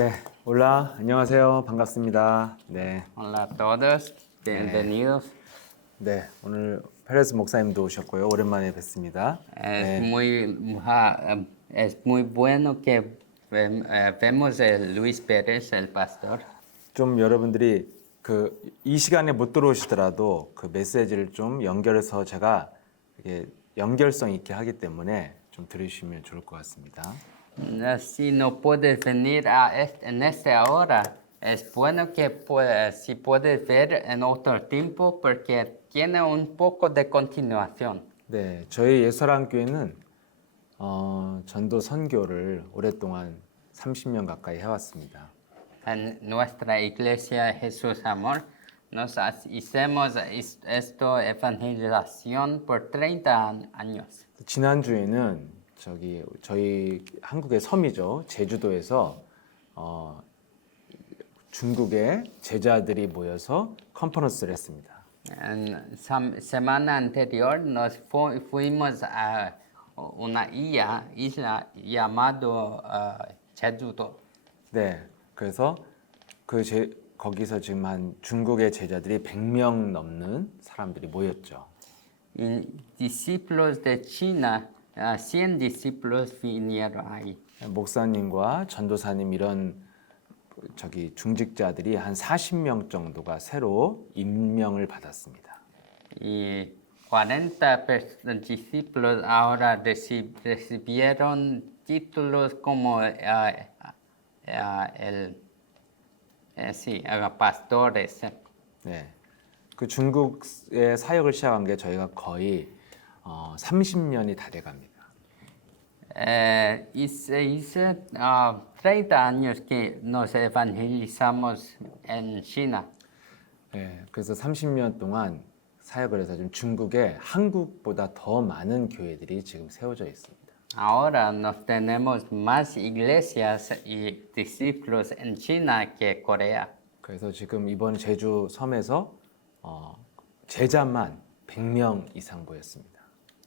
네, 올라 안녕하세요. 반갑습니다. 네, Hola a todos, bienvenidos. 네, 오늘 페레스 목사님도 오셨고요. 오랜만에 뵙습니다. 네, Es muy bueno que vemos a Luis Pérez, el pastor. 좀 여러분들이 이 시간에 못 들어오시더라도 그 메시지를 좀 연결해서 제가 이게 연결성 있게 하기 때문에 좀 들으시면 좋을 것 같습니다. Si no puedes venir en esta hora, es bueno que si puedes ver en otro tiempo porque tiene un poco de continuación. 네, 저희 예설한교회는 전도 선교를 오랫동안 30년 가까이 해왔습니다. En nuestra iglesia Jesús Amor, hicimos esto evangelización por 30 años. 지난주에는 저희 한국의 섬이죠. 제주도에서 중국의 제자들이 모여서 컨퍼런스를 했습니다. En semana anterior fuimos a una isla llamado Jeju-do. 네, 그래서 거기서 지금 한 중국의 제자들이 100명 넘는 사람들이 모였죠. Y discípulos de China, 100 discípulos vinieron ahí. 목사님과 전도사님 이런 중직자들이 한 40명 정도가 새로 임명을 받았습니다. Y 40 discípulos ahora recibieron títulos como pastores. 네, 그 중국의 사역을 시작한 게 저희가 거의 30년이 다 돼갑니다. Hice 30 años que nos evangelizamos en China. 네, 그래서 30년 동안 사역을 해서 지금 중국에 한국보다 더 많은 교회들이 지금 세워져 있습니다. Ahora nos tenemos más iglesias y discípulos en China que Corea. 그래서 지금 이번 제주 섬에서 제자만 100명 이상 모였습니다.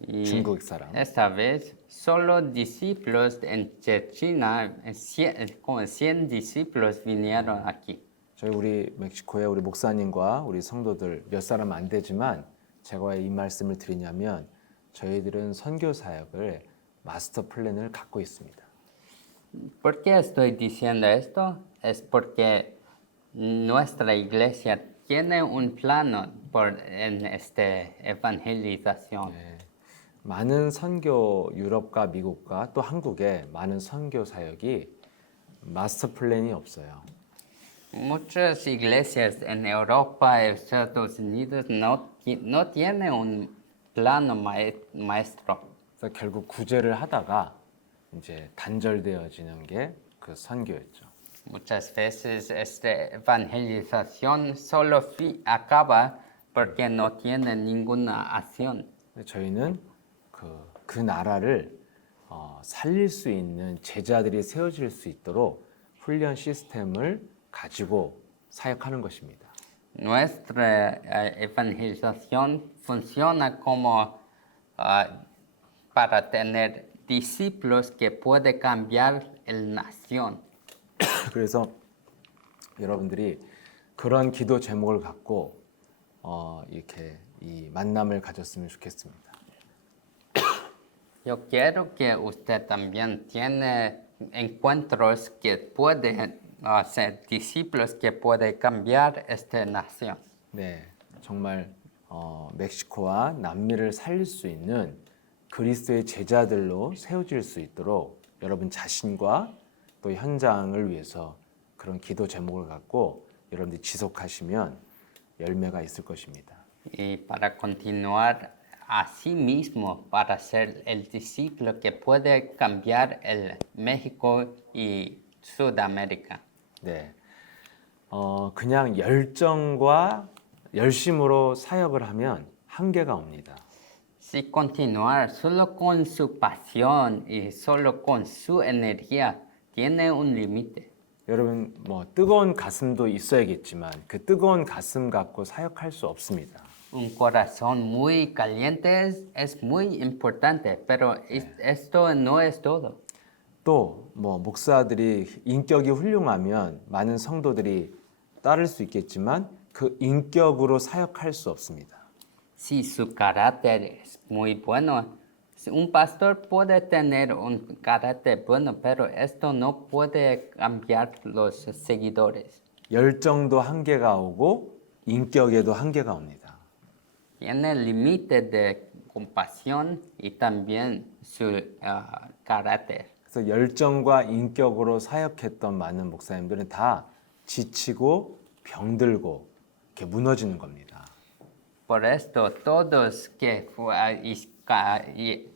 Y 중국 사람. esta vez solo discípulos en China, 100 discípulos vinieron aquí. 우리 멕시코에 우리 목사님과 우리 성도들 몇 사람 안 되지만 제가 왜 이 말씀을 드리냐면 저희들은 선교 사역을 마스터 플랜을 갖고 있습니다. ¿Por qué estoy diciendo esto? Es porque nuestra iglesia tiene un plano en esta evangelización. 네, 많은 선교 유럽과 미국과 또 한국에 많은 선교 사역이 마스터 플랜이 없어요. Muchas iglesias en Europa y Estados Unidos no tienen un plano maestro. 그래서 결국 구제를 하다가 이제 단절되어지는 게 그 선교였죠. Muchas veces esta evangelización solo acaba porque no tiene ninguna acción. 저희는 그 나라를 살릴 수 있는 제자들이 세워질 수 있도록 훈련 시스템을 가지고 사역하는 것입니다. Nuestra evangelización funciona como para tener discípulos que puede cambiar el nación. 그래서 여러분들이 그런 기도 제목을 갖고 이렇게 이 만남을 가졌으면 좋겠습니다. Yo quiero que usted también tiene encuentros que pueden ser discípulos que pueden cambiar esta nación. 네, 정말 멕시코와 남미를 살릴 수 있는 그리스도의 제자들로 세워질 수 있도록 여러분 자신과 또 현장을 위해서 그런 기도 제목을 갖고 여러분들이 지속하시면 열매가 있을 것입니다. Y para continuar así mismo, para ser el discípulo que puede cambiar el México y Sudamérica. 네, 그냥 열정과 열심으로 사역을 하면 한계가 옵니다. Si continuar solo con su pasión y solo con su energía, tiene un límite. 여러분 뜨거운 가슴도 있어야겠지만 그 뜨거운 가슴 갖고 사역할 수 없습니다. Un corazón muy caliente es muy importante, pero esto no es todo. 또 뭐 목사들이 인격이 훌륭하면 많은 성도들이 따를 수 있겠지만 그 인격으로 사역할 수 없습니다. Si su carácter es muy bueno, un pastor puede tener un carácter bueno, pero esto no puede cambiar los seguidores. 열정도 한계가 오고 인격에도 한계가 옵니다. Tiene el límite de compasión y también su carácter. 그래서 열정과 인격으로 사역했던 많은 목사님들은 다 지치고 병들고 이렇게 무너지는 겁니다. Por esto, todos que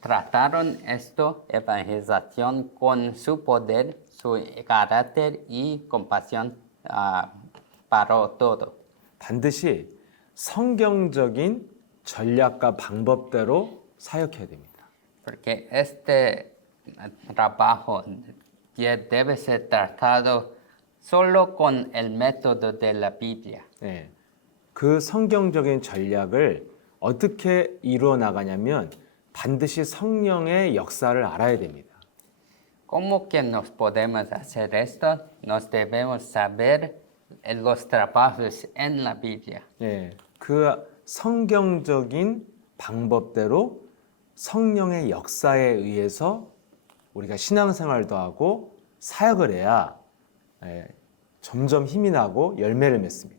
trataron esto, evangelización con su poder, su carácter y compasión, paró todo. 반드시 성경적인 전략과 방법대로 사역해야 됩니다. Porque este trabajo debe ser tratado solo con el método de la Biblia. 네, 그 성경적인 전략을 어떻게 이루어 나가냐면 반드시 성령의 역사를 알아야 됩니다. ¿Cómo que nos podemos hacer esto? Nos debemos saber los trabajos en la Biblia. 네, 그 성경적인 방법대로 성령의 역사에 의해서 우리가 신앙생활도 하고 사역을 해야 점점 힘이 나고 열매를 맺습니다.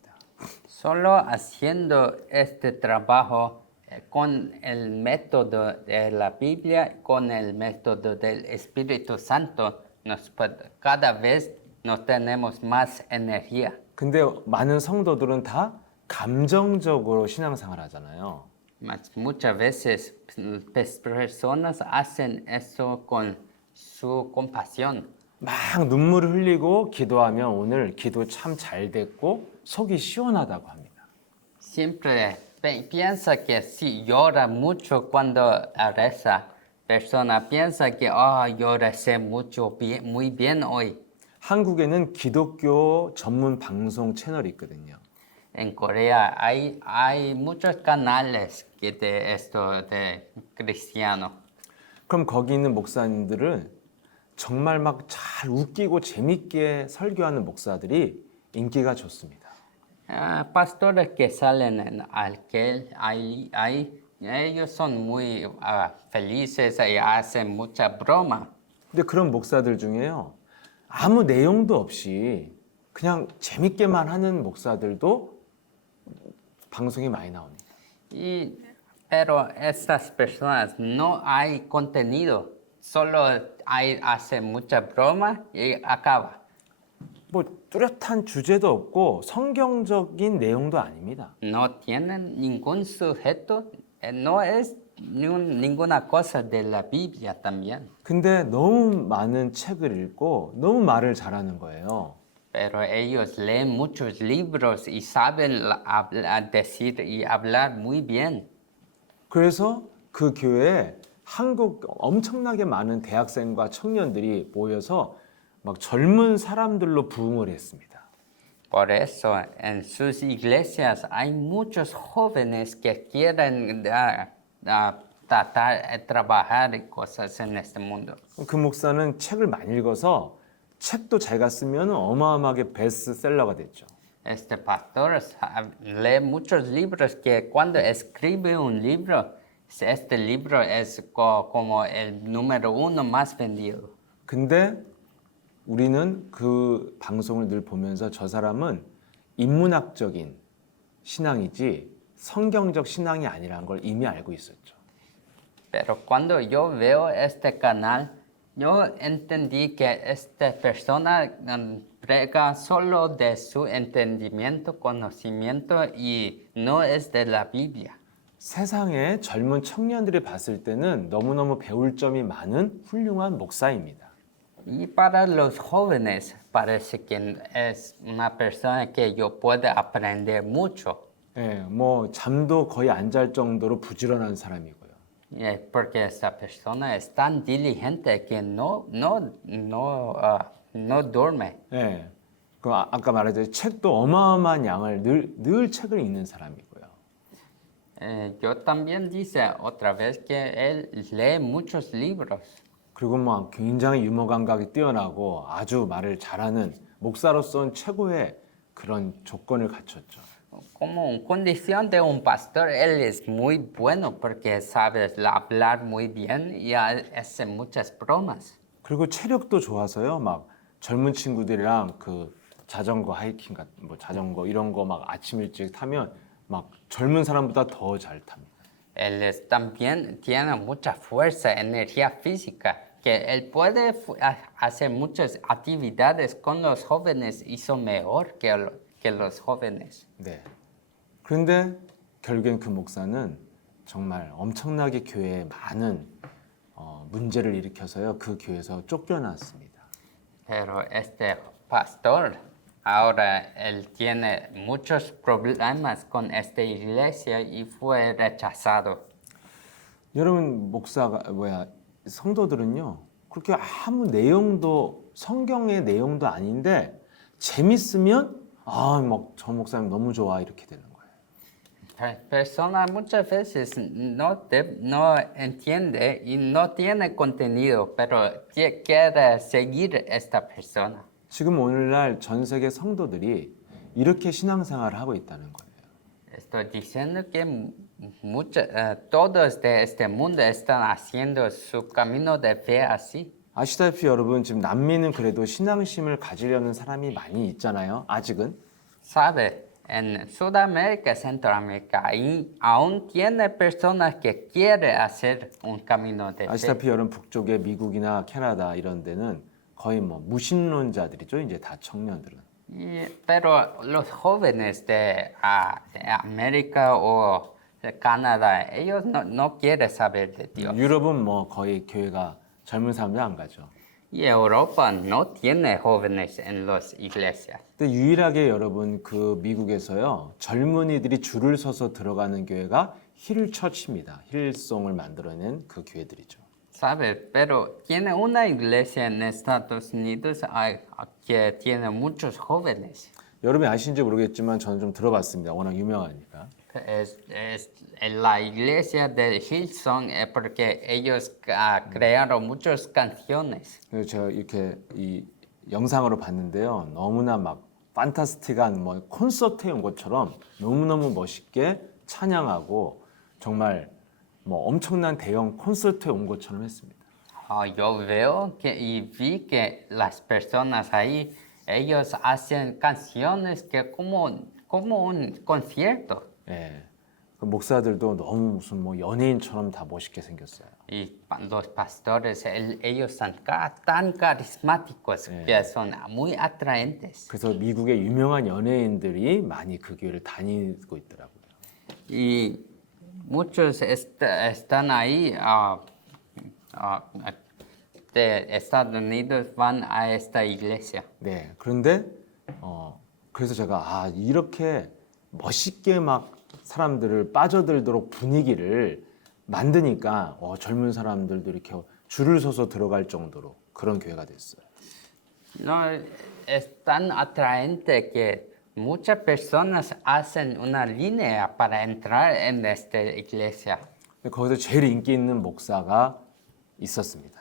Solo haciendo este trabajo con el método de la Biblia, con el método del Espíritu Santo, cada vez nos tenemos más energía. 근데 많은 성도들은 다 감정적으로 신앙생활 하잖아요. Mas muchas veces personas hacen eso con su compasión. 막 눈물을 흘리고 기도하면 오늘 기도 참 잘 됐고 속이 시원하다고 합니다. Siempre piensa que si llora mucho cuando reza, persona piensa que yo recé mucho, muy bien hoy. 한국에는 기독교 전문 방송 채널이 있거든요. En Corea hay muchos canales de esto de cristiano. 그럼 거기 있는 목사님들은 정말 막 잘 웃기고 재밌게 설교하는 목사들이 인기가 좋습니다. Pastores que salen ahí, ellos son muy felices y hacen mucha broma. 근데 그런 목사들 중에요. 아무 내용도 없이 그냥 재밌게만 하는 목사들도 방송이 많이 나옵니다. Pero estas personas no hay contenido, solo hace mucha broma y acaba. 뭐 뚜렷한 주제도 없고 성경적인 내용도 아닙니다. No tienen ningún sujeto, no es ninguna cosa de la Biblia también. 근데 너무 많은 책을 읽고 너무 말을 잘하는 거예요. Pero ellos leen muchos libros y saben decir y hablar muy bien. 그래서 그 교회에 한국 엄청나게 많은 대학생과 청년들이 모여서 막 젊은 사람들로 부흥을 했습니다. Por eso en sus iglesias hay muchos jóvenes que quieren trabajar cosas en este mundo. 그 목사는 책을 많이 읽어서 책도 제가 쓰면 어마어마하게 베스트셀러가 됐죠. Este pastor lee muchos libros que cuando escribe un libro, este libro es como el número 1 más vendido. 근데 우리는 그 방송을 늘 보면서 저 사람은 인문학적인 신앙이지 성경적 신앙이 아니라는 걸 이미 알고 있었죠. Pero cuando yo veo este canal, yo entendí que esta persona prega solo de su entendimiento, conocimiento y no es de la Biblia. 세상의 젊은 청년들이 봤을 때는 너무너무 배울 점이 많은 훌륭한 목사입니다. Y para los jóvenes parece que es una persona que yo puedo aprender mucho. 예, 뭐 잠도 거의 안 잘 정도로 부지런한 사람이고요. Porque esta persona es tan diligente que no duerme. 예, 그 아까 말했듯이 책도 어마어마한 양을 늘 책을 읽는 사람이고요. Yo también dice otra vez que él lee muchos libros. 그리고 막 굉장히 유머 감각이 뛰어나고 아주 말을 잘하는 목사로서는 최고의 그런 조건을 갖췄죠. Como condición de un pastor, él es muy bueno porque sabe hablar muy bien y hace muchas bromas. 그리고 체력도 좋아서요. 막 젊은 친구들이랑 그 자전거 하이킹 같은 뭐 자전거 이런 거 막 아침 일찍 타면 막 젊은 사람보다 더 잘 탑니다. También tiene mucha fuerza, energía física, que él puede hacer muchas actividades con los jóvenes, hizo mejor que los jóvenes. 네. 그런데 결국엔 그 목사는 정말 엄청나게 교회에 많은 문제를 일으켜서요. 그 교회에서 쫓겨났습니다. Pero este pastor, ahora él tiene muchos problemas con esta iglesia y fue rechazado. 여러분 성도들은요. 그렇게 아무 내용도 성경의 내용도 아닌데 재밌으면 막 저 목사님 너무 좋아 이렇게 되는 거예요. Personas muchas veces no entiende y no tiene contenido, pero quiere seguir esta persona. 지금 오늘날 전 세계 성도들이 이렇게 신앙생활을 하고 있다는 거예요. Estoy diciendo que todos de este mundo están haciendo su camino de fe así. 아시다시피 여러분 지금 남미는 그래도 신앙심을 가지려는 사람이 많이 있잖아요. 아직은. Sabe, en Sudamérica, Centroamérica, aún tiene personas que quieren hacer un camino de fe. 아시다시피 여러분 북쪽의 미국이나 캐나다 이런 데는 거의 뭐 무신론자들이죠. 이제 다 청년들은. Pero los jóvenes de América o de Canadá, ellos no quieren saber de Dios. 유럽은 뭐 거의 교회가 젊은 사람들 안 가죠. Y Europa no tiene jóvenes en las iglesias. 근데 유일하게 여러분 그 미국에서요 젊은이들이 줄을 서서 들어가는 교회가 힐처치입니다. 힐송을 만들어낸 그 교회들이죠. ¿Sabe? Pero tiene una iglesia en Estados Unidos que tiene muchos jóvenes. 여러분이 아시는지 모르겠지만 저는 좀 들어봤습니다. 워낙 유명하니까. Es la iglesia de Hillsong porque ellos crearon muchas canciones. 그래서 제가 이렇게 이 영상으로 봤는데요. 너무나 막 판타스틱한 뭐 콘서트에 온 것처럼 너무너무 멋있게 찬양하고 정말 뭐 엄청난 대형 콘서트에 온 것처럼 했습니다. Yo veo y vi que las personas ahí, ellos hacen canciones que como un concierto. 예. 그 목사들도 너무 무슨 뭐 연예인처럼 다 멋있게 생겼어요. Y los pastores, ellos son tan carismáticos que son muy atraentes. 그래서 미국의 유명한 연예인들이 많이 그 교회를 다니고 있더라고요. Y muchos están ahí de Estados Unidos, van a esta iglesia. 네. 그런데 그래서 제가 이렇게 멋있게 막 사람들을 빠져들도록 분위기를 만드니까 젊은 사람들도 이렇게 줄을 서서 들어갈 정도로 그런 교회가 됐어요. No, es tan atraente que muchas personas hacen una línea para entrar en esta iglesia. 거기서 제일 인기 있는 목사가 있었습니다.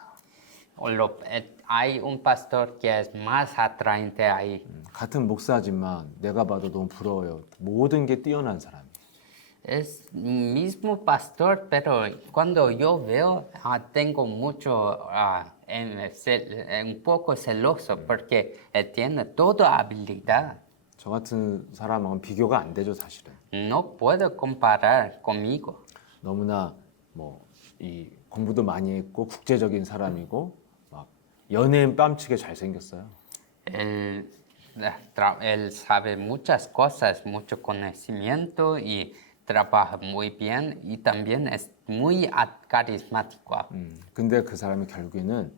Hay un pastor que es más atraente ahí. 같은 목사지만 내가 봐도 너무 부러워요. 모든 게 뛰어난 사람. Es mismo pastor, pero cuando yo veo, tengo mucho, un poco celoso porque él tiene toda habilidad. 저 같은 사람하고는 비교가 안 되죠, 사실은. No puedo comparar conmigo. 너무나 뭐 이 공부도 많이 했고 국제적인 사람이고 막 연예인 뺨치게 잘생겼어요. Él sabe muchas cosas, mucho conocimiento y trabaja muy bien y también es muy carismático. 근데 그 사람이 결국에는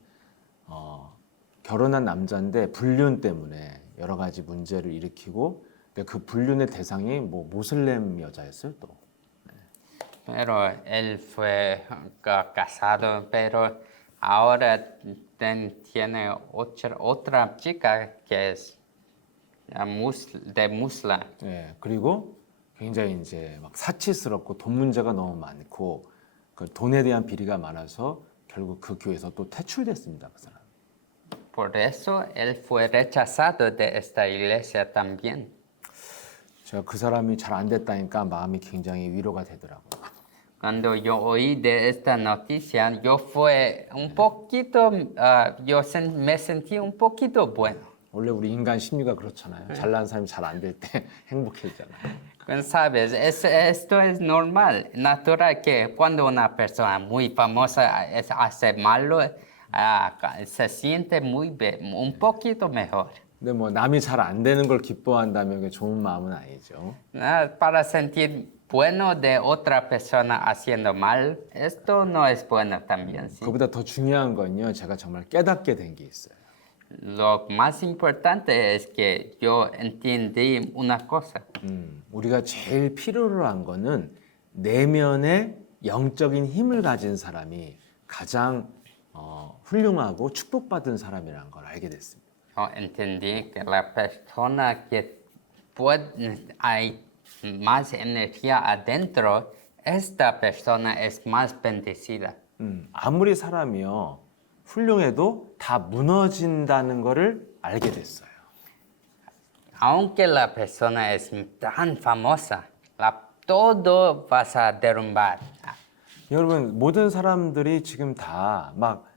결혼한 남자인데 불륜 때문에 여러 가지 문제를 일으키고 근데 그 불륜의 대상이 뭐 모슬렘 여자였어요 또. Pero él fue casado, pero ahora tiene otra chica que es de Muslim. 예, 그리고 굉장히 이제 막 사치스럽고 돈 문제가 너무 많고 그 돈에 대한 비리가 많아서 결국 그 교회에서 또 퇴출됐습니다. 그 사람. Por eso él fue rechazado de esta iglesia también. 제가 그 사람이 잘 안 됐다니까 마음이 굉장히 위로가 되더라고요. Cuando yo oí de esta noticia, yo fue un poquito, me sentí un poquito bueno. 원래 우리 인간 심리가 그렇잖아요. 잘난 사람이 잘 안 될 때 행복해지잖아요. Sabes, esto es normal, natural que cuando una persona muy famosa hace malo, se siente un poquito mejor. 근데 뭐 남이 잘 안 되는 걸 기뻐한다면 그게 좋은 마음은 아니죠. Para sentir bueno de otra persona haciendo mal, esto no es bueno también, ¿sí? 그보다 더 중요한 건요. 제가 정말 깨닫게 된 게 있어요. Lo más importante es que yo entendí una cosa. 우리가 제일 필요로 한 거는 내면의 영적인 힘을 가진 사람이 가장 훌륭하고 축복받은 사람이라는 걸 알게 됐습니다. Yo entendí que la persona que hay más energía adentro, esta persona es más bendecida. 아무리 사람이요 훌륭해도 다 무너진다는 거를 알게 됐어요. Aunque la persona es tan famosa, todo vas a derrumbar. 여러분 모든 사람들이 지금 다 막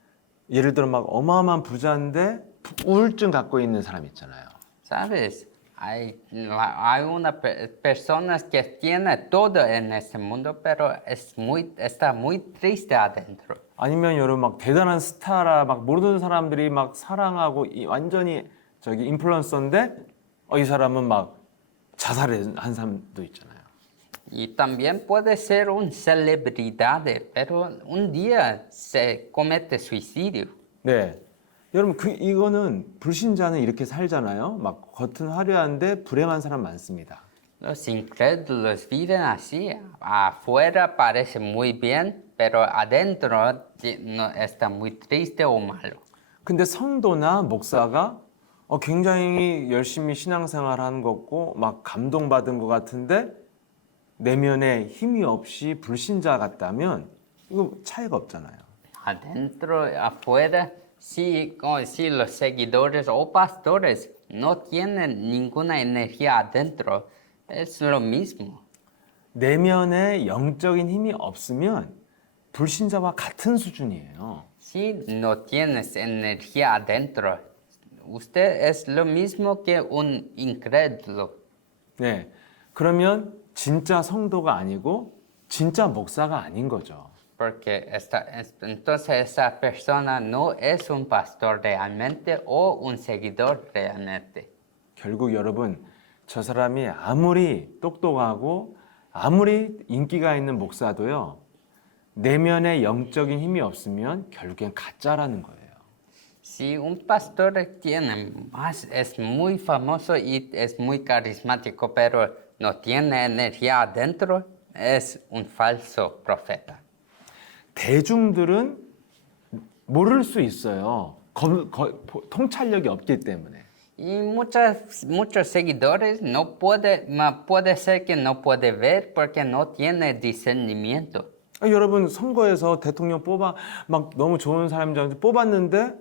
예를 들어 막 어마어마한 부자인데 우울증 갖고 있는 사람 있잖아요. ¿Sabes? Hay personas que tienen todo en este mundo, pero está muy triste adentro. 아니면 여러분 막 대단한 스타라 막 모든 사람들이 막 사랑하고 완전히 저기 인플루언서인데 이 사람은 막 자살한 사람도 있잖아요. Y también puede ser un celebridad, pero un día se comete suicidio. 네. 여러분 이거는 불신자는 이렇게 살잖아요. 막 겉은 화려한데 불행한 사람 많습니다. Los incrédulos viven así. Afuera parece muy bien, pero adentro no, está muy triste o malo. 근데 성도나 목사가 굉장히 열심히 신앙생활하는 것 같고 막 감동받은 것 같은데 내면에 힘이 없이 불신자 같다면 이거 차이가 없잖아요. Adentro, afuera, si los seguidores o pastores no tienen ninguna energía adentro, es lo mismo. 내면에 영적인 힘이 없으면 불신자와 같은 수준이에요. Si no tienes energía adentro, usted es lo mismo que un incrédulo. 네. 그러면 진짜 성도가 아니고 진짜 목사가 아닌 거죠. Porque entonces esa persona no es un pastor realmente o un seguidor realmente. 결국 여러분 저 사람이 아무리 똑똑하고 아무리 인기가 있는 목사도요. 내면에 영적인 힘이 없으면 결국엔 가짜라는 거예요. Si un pastor es muy famoso y es muy carismático, pero no tiene energía adentro, es un falso profeta. 대중들은 모를 수 있어요. 통찰력이 없기 때문에. Y muchos seguidores puede ser que no puede ver porque no tiene discernimiento. 여러분 선거에서 대통령 막 너무 좋은 사람들한테 뽑았는데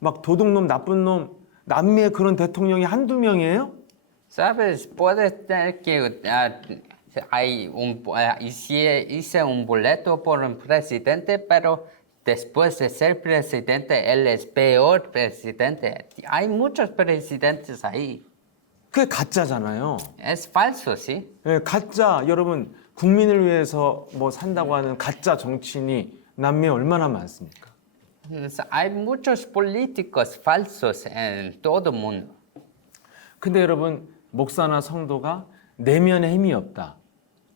막 도둑놈 나쁜 놈 남미의 그런 대통령이 한두 명이에요? Sabes, puede ser que hice un boleto por un presidente, pero después de ser presidente, él es peor presidente. Hay muchos presidentes ahí. 그게 가짜잖아요. Es falso, ¿sí? 네, 가짜 여러분 국민을 위해서 뭐 산다고 하는 가짜 정치인이 남미에 얼마나 많습니까? Hay muchos políticos falsos en todo el mundo. 근데 여러분 목사나 성도가 내면에 힘이 없다.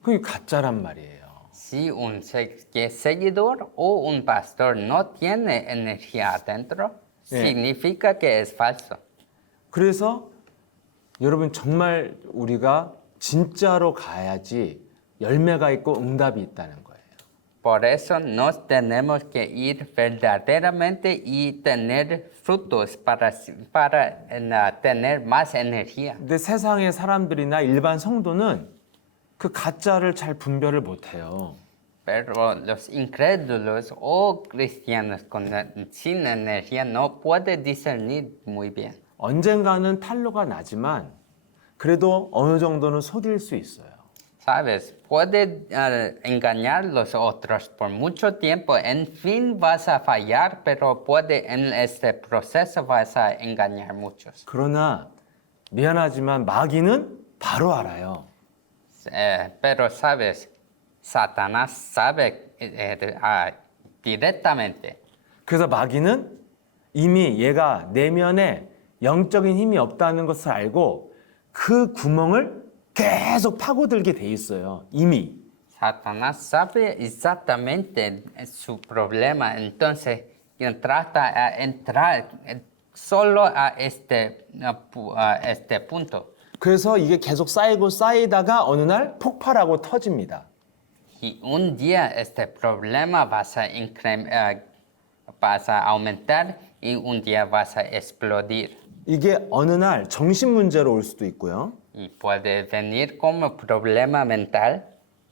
그게 가짜란 말이에요. Si un seguidor o un pastor no tiene energía adentro, significa que es falso. 그래서 여러분 정말 우리가 진짜로 가야지 열매가 있고 응답이 있다는 거예요. Por eso nos tenemos que ir verdaderamente y tener frutos para tener más energía. 근데 세상의 사람들이나 일반 성도는 그 가짜를 잘 분별을 못해요. Pero los incrédulos o cristianos sin energía no pueden discernir muy bien. 언젠가는 탄로가 나지만 그래도 어느 정도는 속일 수 있어요. Sabes, puede engañar a los otros por mucho tiempo. En fin vas a fallar, pero en este proceso vas a engañar muchos. 그러나 미안하지만 마귀는 바로 알아요. Pero sabes, Satanás sabe directamente. 그래서 마귀는 이미 얘가 내면에 영적인 힘이 없다는 것을 알고 그 구멍을 계속 파고들게 돼 있어요. 이미. Satanás sabe exactamente su problema, entonces trata a entrar solo a este punto. 그래서 이게 계속 쌓이고 쌓이다가 어느 날 폭발하고 터집니다. Y un día este problema vas a aumentar y un día vas a explodir. 이게 어느 날 정신 문제로 올 수도 있고요. Y puede venir como problema mental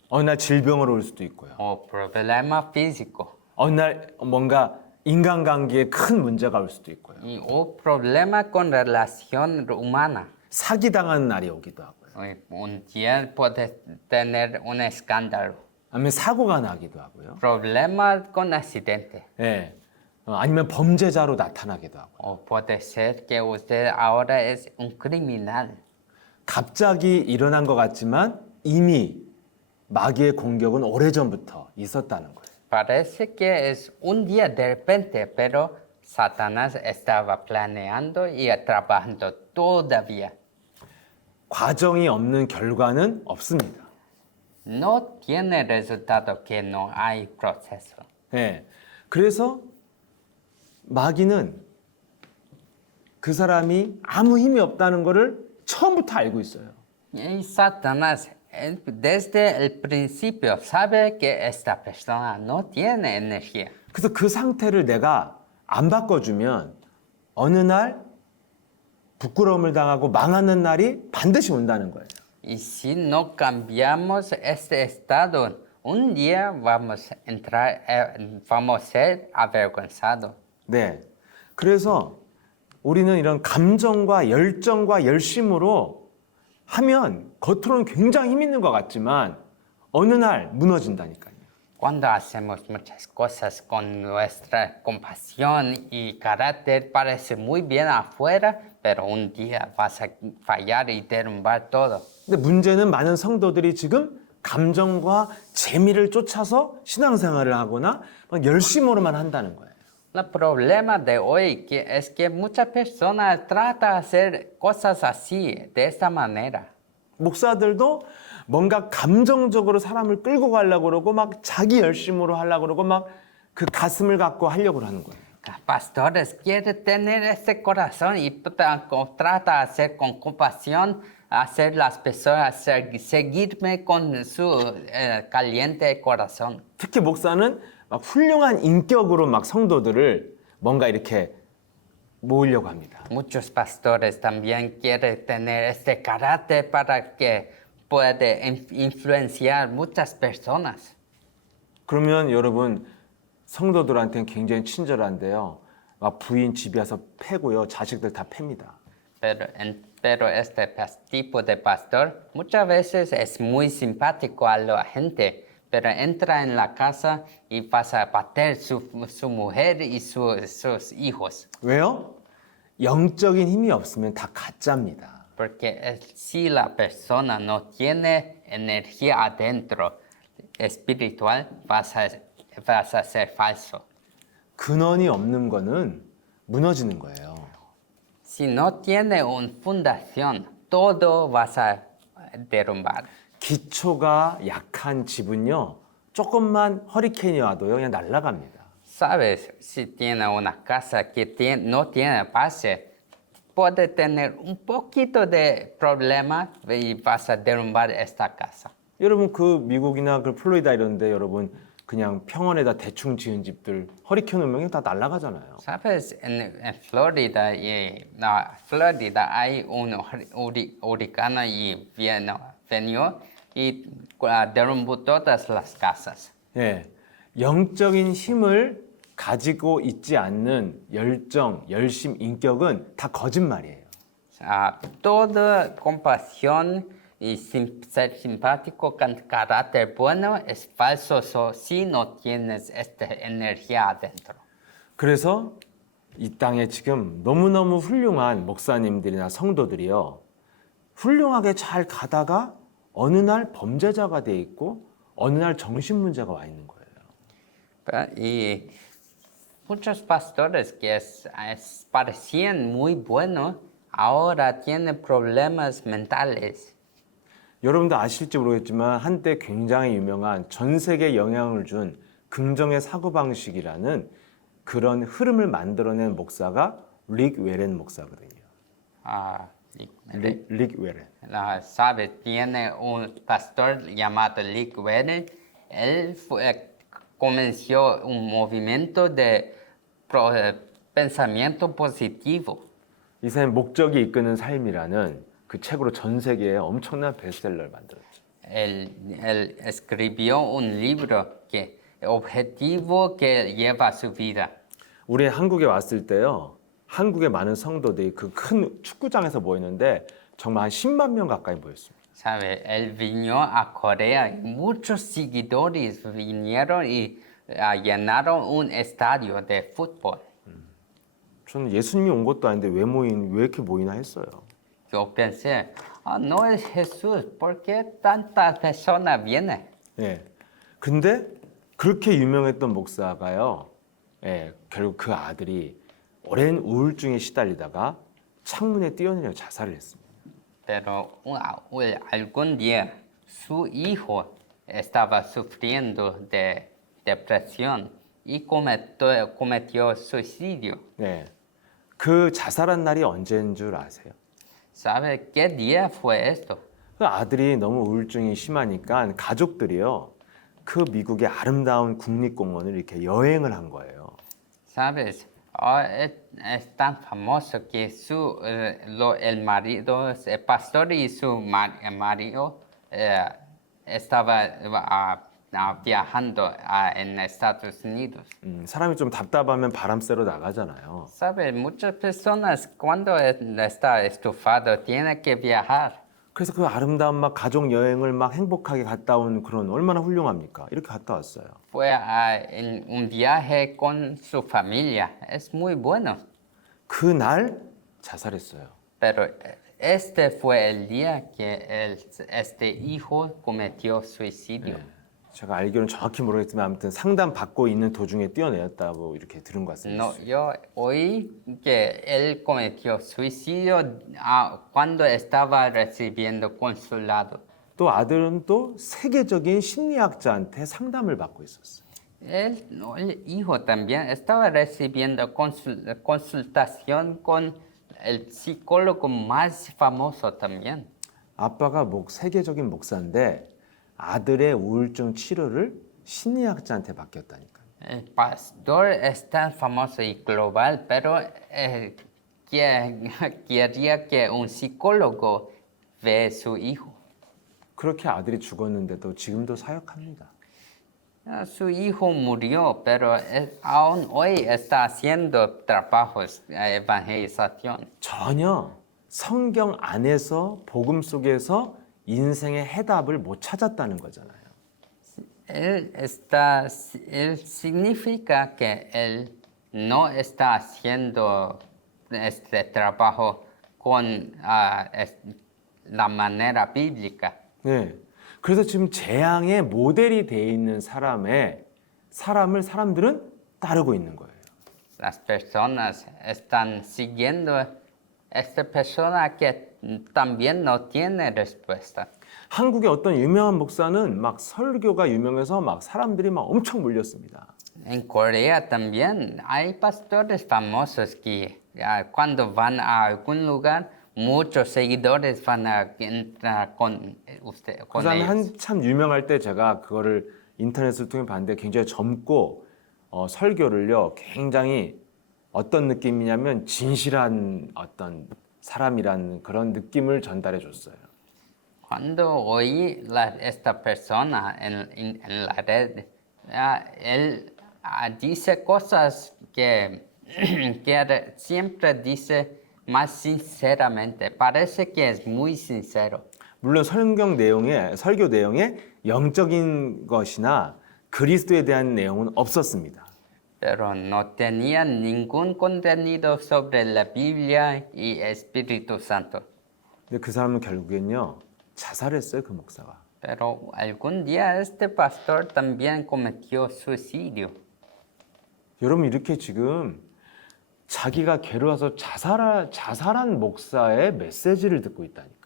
어느 날 질병으로 올 수도 있고요. o problema físico. 어느 날 뭔가 인간관계에 큰 문제가 올 수도 있고요. Y un problema con relación humana. 사기당하는 날이 오기도 하고요. Y un día puedes tener un escándalo. 아니면 사고가 나기도 하고요. Problema con accidente. 예. 아니면 범죄자로 나타나기도 하고. O puede ser que usted ahora es un criminal. 갑자기 일어난 것 같지만 이미 마귀의 공격은 오래전부터 있었다는 거예요. Parece que es un día de repente, pero Satanás estaba planeando y trabajando todavía. 과정이 없는 결과는 없습니다. No tiene resultado que no hay proceso. 예. 그래서 마귀는 그 사람이 아무 힘이 없다는 것을 처음부터 알고 있어요. Y Satanás, desde el principio, sabe que esta persona no tiene energía. 그래서 그 상태를 내가 안 바꿔주면 어느 날 부끄러움을 당하고 망하는 날이 반드시 온다는 거예요. Y si no cambiamos este estado, un día vamos a ser avergonzados. 네. 그래서 우리는 이런 감정과 열정과 열심으로 하면 겉으로는 굉장히 힘 있는 것 같지만 어느 날 무너진다니까요. Cuando hacemos muchas cosas con nuestra compasión y carácter, parece muy bien afuera, pero un día vas a fallar y derrumbar todo. 근데 문제는 많은 성도들이 지금 감정과 재미를 쫓아서 신앙생활을 하거나 막 열심으로만 한다는 거예요. El problema de hoy es que muchas personas tratan de hacer cosas así, de esta manera. 목사들도 뭔가 감정적으로 사람을 끌고 가려고 그러고 막 자기 열심으로 하려고 그러고 막 그 가슴을 갖고 하려고 하는 거예요. Pastores quieren tener este corazón y trata de hacer con compasión, hacer las personas seguirme con su caliente corazón. 특히 목사는 막 훌륭한 인격으로 막 성도들을 뭔가 이렇게 모으려고 합니다. Muchos pastores también quieren tener este carácter para que pueda influenciar muchas personas. 그러면 여러분 성도들한테는 굉장히 친절한데요. 막 부인 집에 와서 패고요. 자식들 다 팹니다. Pero este tipo de pastor muchas veces es muy simpático a la gente, pero entra en la casa y pasa a bater su mujer y sus hijos. 왜요? 영적인 힘이 없으면 다 가짜입니다. Porque si la persona no tiene energía adentro espiritual, vas a ser falso. 근원이 없는 거는 무너지는 거예요. Si no tiene una fundación, todo vas a derrumbar. 기초가 약한 집은요. 조금만 허리케인이 와도요. 그냥 날아갑니다. Sabes, si tiene una casa que no tiene base, puede tener un poquito de problema y vas a derrumbar esta casa. 여러분 그 미국이나 그 플로리다 이런데 여러분 그냥 평원에다 대충 지은 집들 허리케인 오면 다 날아가잖아요. Sabes, en Florida, Florida hay un huracán y vino y derrumbó todas las casas. 예, 영적인 힘을 가지고 있지 않는 열정, 열심, 인격은 다 거짓말이에요. Toda compasión y ser simpático con carácter bueno es falso si no tienes esta energía adentro. 그래서 이 땅에 지금 너무너무 훌륭한 목사님들이나 성도들이요. 훌륭하게 잘 가다가 어느 날 범죄자가 돼 있고 어느 날 정신 문제가 와 있는 거예요. Y muchos pastores que parecían muy buenos, ahora tienen problemas mentales. 여러분도 아실지 모르겠지만 한때 굉장히 유명한 전 세계에 영향을 준 긍정의 사고방식이라는 그런 흐름을 만들어낸 목사가 릭 웨렌 목사거든요. Ah, 릭 웨렌. ¿Sabes? Tiene un pastor llamado Rick Warren. Comenzó un movimiento de pensamiento positivo. 이 사람의 목적이 이끄는 삶이라는 그 책으로 전 세계에 엄청난 베스트셀러를 만들었죠. Él escribió un libro que objetivo que lleva su vida. 우리 한국에 왔을 때요. 한국의 많은 성도들이 그 큰 축구장에서 모였는데 정말 한 10만 명 가까이 모였습니다. ¿Sabe? Él vino a Corea y muchos seguidores vinieron y llenaron un estadio de fútbol. 저는 예수님이 온 것도 아닌데 왜 이렇게 모이나 했어요. Yo pensé, no es Jesús, ¿por qué tantas personas vienen? 예. 근데 그렇게 유명했던 목사가요. 예, 결국 그 아들이 오랜 우울증에 시달리다가 창문에 뛰어내려 자살을 했습니다. Pero algún día su hijo estaba sufriendo de depresión y cometió suicidio. 네. 그 자살한 날이 언제인 줄 아세요? ¿Sabe qué día fue esto? 그 아들이 너무 우울증이 심하니까 가족들이요. 그 미국의 아름다운 국립공원을 이렇게 여행을 한 거예요. ¿Sabes? Es tan famoso que el marido, el pastor y su marido estaba viajando en Estados Unidos. 사람이 좀 답답하면 바람 쐬러 나가잖아요. ¿Sabe? Muchas personas cuando está estufado tienen que viajar. 그래서 그 아름다운 막 가족 여행을 막 행복하게 갔다 온 그런 얼마나 훌륭합니까? 이렇게 갔다 왔어요. Fue en un viaje con su familia. Es muy bueno. 그날 자살했어요. Pero este fue el día que este hijo cometió suicidio. 제가 al기로는 정확히 모르겠지만 아무튼 상담 받고 있는 도중에 뛰어내렸다고 이렇게 들은 것 같습니다. No, yo oí que él cometió suicidio cuando estaba recibiendo consulado. 또 아들은 또 세계적인 심리학자한테 상담을 받고 있었어요. El hijo también estaba recibiendo consultación con el psicólogo más famoso también. 아빠가 세계적인 목사인데 아들의 우울증 치료를 심리학자한테 맡겼다니까. El pastor es tan famoso y global, pero quería que un psicólogo vea su hijo. 그렇게 아들이 죽었는데도 지금도 사역합니다. Su hijo murió, pero aún hoy está haciendo trabajos de evangelización. 전혀 성경 안에서 복음 속에서 인생의 해답을 못 찾았다는 거잖아요. Él significa que él no está haciendo este trabajo con la manera bíblica. 네. 그래서 지금 재앙의 모델이 돼 있는 사람들은 따르고 있는 거예요. Las personas están siguiendo esta persona que también no tiene respuesta. 한국의 어떤 유명한 목사는 막 설교가 유명해서 막 사람들이 막 엄청 몰렸습니다. En Corea también hay pastores famosos que cuando van a algún lugar, muchos seguidores van a entrar con usted, 그 con 사람이 ellos. 한참 유명할 때 제가 그거를 인터넷을 통해 봤는데 굉장히 젊고 설교를요 굉장히 어떤 느낌이냐면 진실한 어떤 사람이라는 그런 느낌을 전달해 줬어요. Cuando oí esta persona en la red, Él dice cosas que, siempre dice más sinceramente. Parece que es muy sincero. 물론 설교 내용에 영적인 것이나 그리스도에 대한 내용은 없었습니다. Pero no tenía ningún contenido sobre la Biblia y Espíritu Santo. 근데 그 사람은 결국엔요 자살했어요, 그 목사가. Pero algún día este pastor también cometió suicidio. 여러분 이렇게 지금 자기가 괴로워서 자살한 목사의 메시지를 듣고 있다니까요.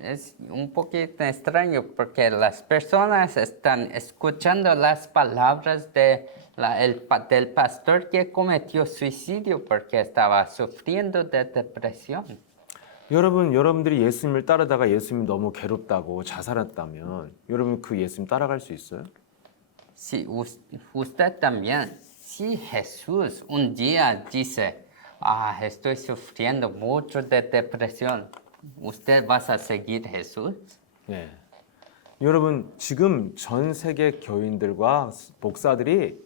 Es un poquito extraño porque las personas están escuchando las palabras del pastor que cometió suicidio porque estaba sufriendo de depresión. 여러분들이 예수님을 따르다가 예수님이 너무 괴롭다고 자살했다면 여러분 그 예수님 따라갈 수 있어요? Si usted también, si Jesús un día dice, estoy sufriendo mucho de depresión, ¿usted va a seguir Jesús? 네. 여러분 지금 전 세계 교인들과 목사들이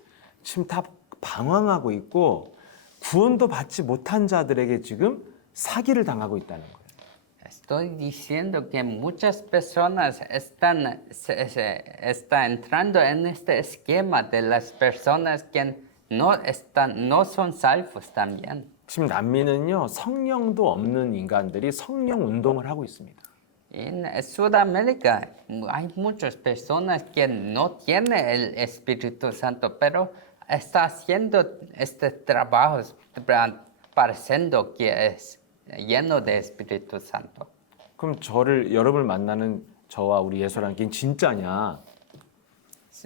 지금 다 방황하고 있고 구원도 받지 못한 자들에게 지금 사기를 당하고 있다는 거예요. Estoy diciendo que muchas personas están entrando en este esquema de las personas que no son salvos también. 지금 남미는요 성령도 없는 인간들이 성령 운동을 하고 있습니다. En Sudamérica hay muchas personas que no tienen el Espíritu Santo, pero está haciendo este trabajo pareciendo que es lleno de Espíritu Santo. 그럼 여러분을 만나는 저와 우리 예수랑끼는 진짜냐?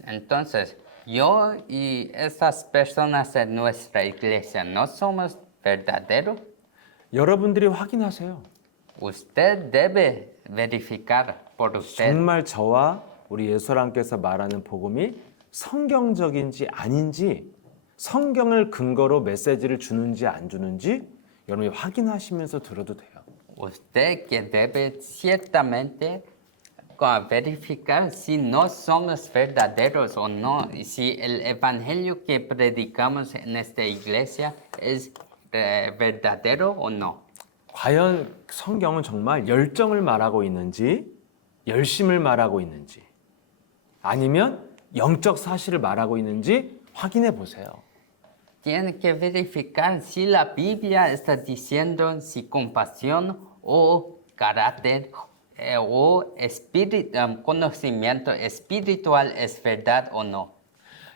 Entonces, yo y esas personas en nuestra iglesia no somos verdaderos. 여러분들이 확인하세요. Usted debe verificar por usted. 정말 저와 우리 예수랑께서 말하는 복음이 성경적인지 아닌지 성경을 근거로 메시지를 주는지 안 주는지 여러분이 확인하시면서 들어도 돼요. Usted que debe ciertamente verificar si no somos verdaderos o no, y si el evangelio que predicamos en esta iglesia es verdadero o no. 과연 성경은 정말 열정을 말하고 있는지 열심을 말하고 있는지 아니면 영적 사실을 말하고 있는지 확인해 보세요. Tiene que verificar si la Biblia está diciendo si compasión o carácter o conocimiento espiritual es verdad o no.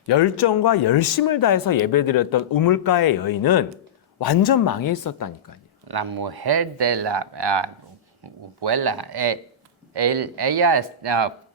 열정과 열심을 다해서 예배드렸던 우물가의 여인은 완전 망해 있었다니까요. La mujer de la abuela, ella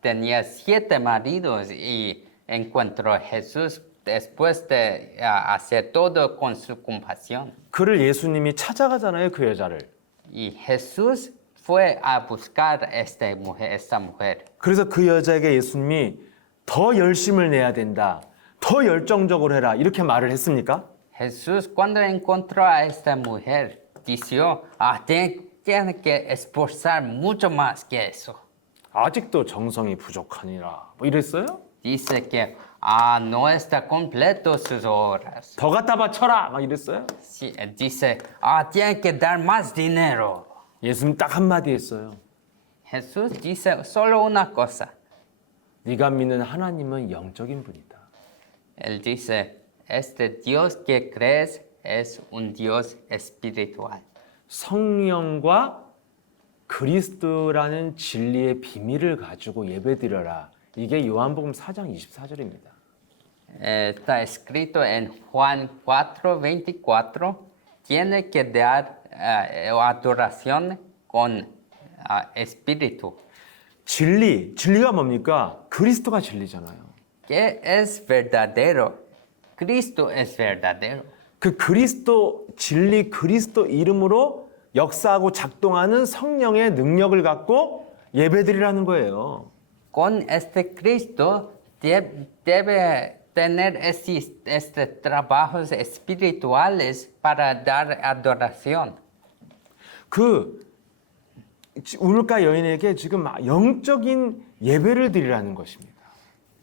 tenía 7 maridos y encontró a Jesús después de hacer todo con su compasión. 그를 예수님이 찾아가잖아요, 그 여자를. Y Jesús fue a buscar esta mujer. 그래서 그 여자에게 예수님이 더 열심을 내야 된다. 더 열정적으로 해라. 이렇게 말을 했습니까? Jesús cuando encontró a esta mujer, dijo, tiene que esforzar mucho más que eso. 아직도 정성이 부족하니라. 뭐 이랬어요? Dice que no está completo sus obras. 더 갖다 바쳐라. 막 이랬어요? Sí, dice, tiene que dar más dinero. 예수님 딱 한마디 했어요. Jesús dice solo una cosa. 네가 믿는 하나님은 영적인 분이다. Él dice, este Dios que crees es un Dios espiritual. 성령과 그리스도라는 진리의 비밀을 가지고 예배드려라. 이게 요한복음 4장 24절입니다. Está escrito en Juan 4:24, tiene que dar adoración con espíritu. 진리가 뭡니까? 그리스도가 진리잖아요. ¿Qué es verdadero? Cristo es verdadero. 그 그리스도 진리 그리스도 이름으로 역사하고 작동하는 성령의 능력을 갖고 예배드리라는 거예요. Con este Cristo debe tener estos trabajos espirituales para dar adoración. 그 우물가 여인에게 지금 영적인 예배를 드리라는 것입니다.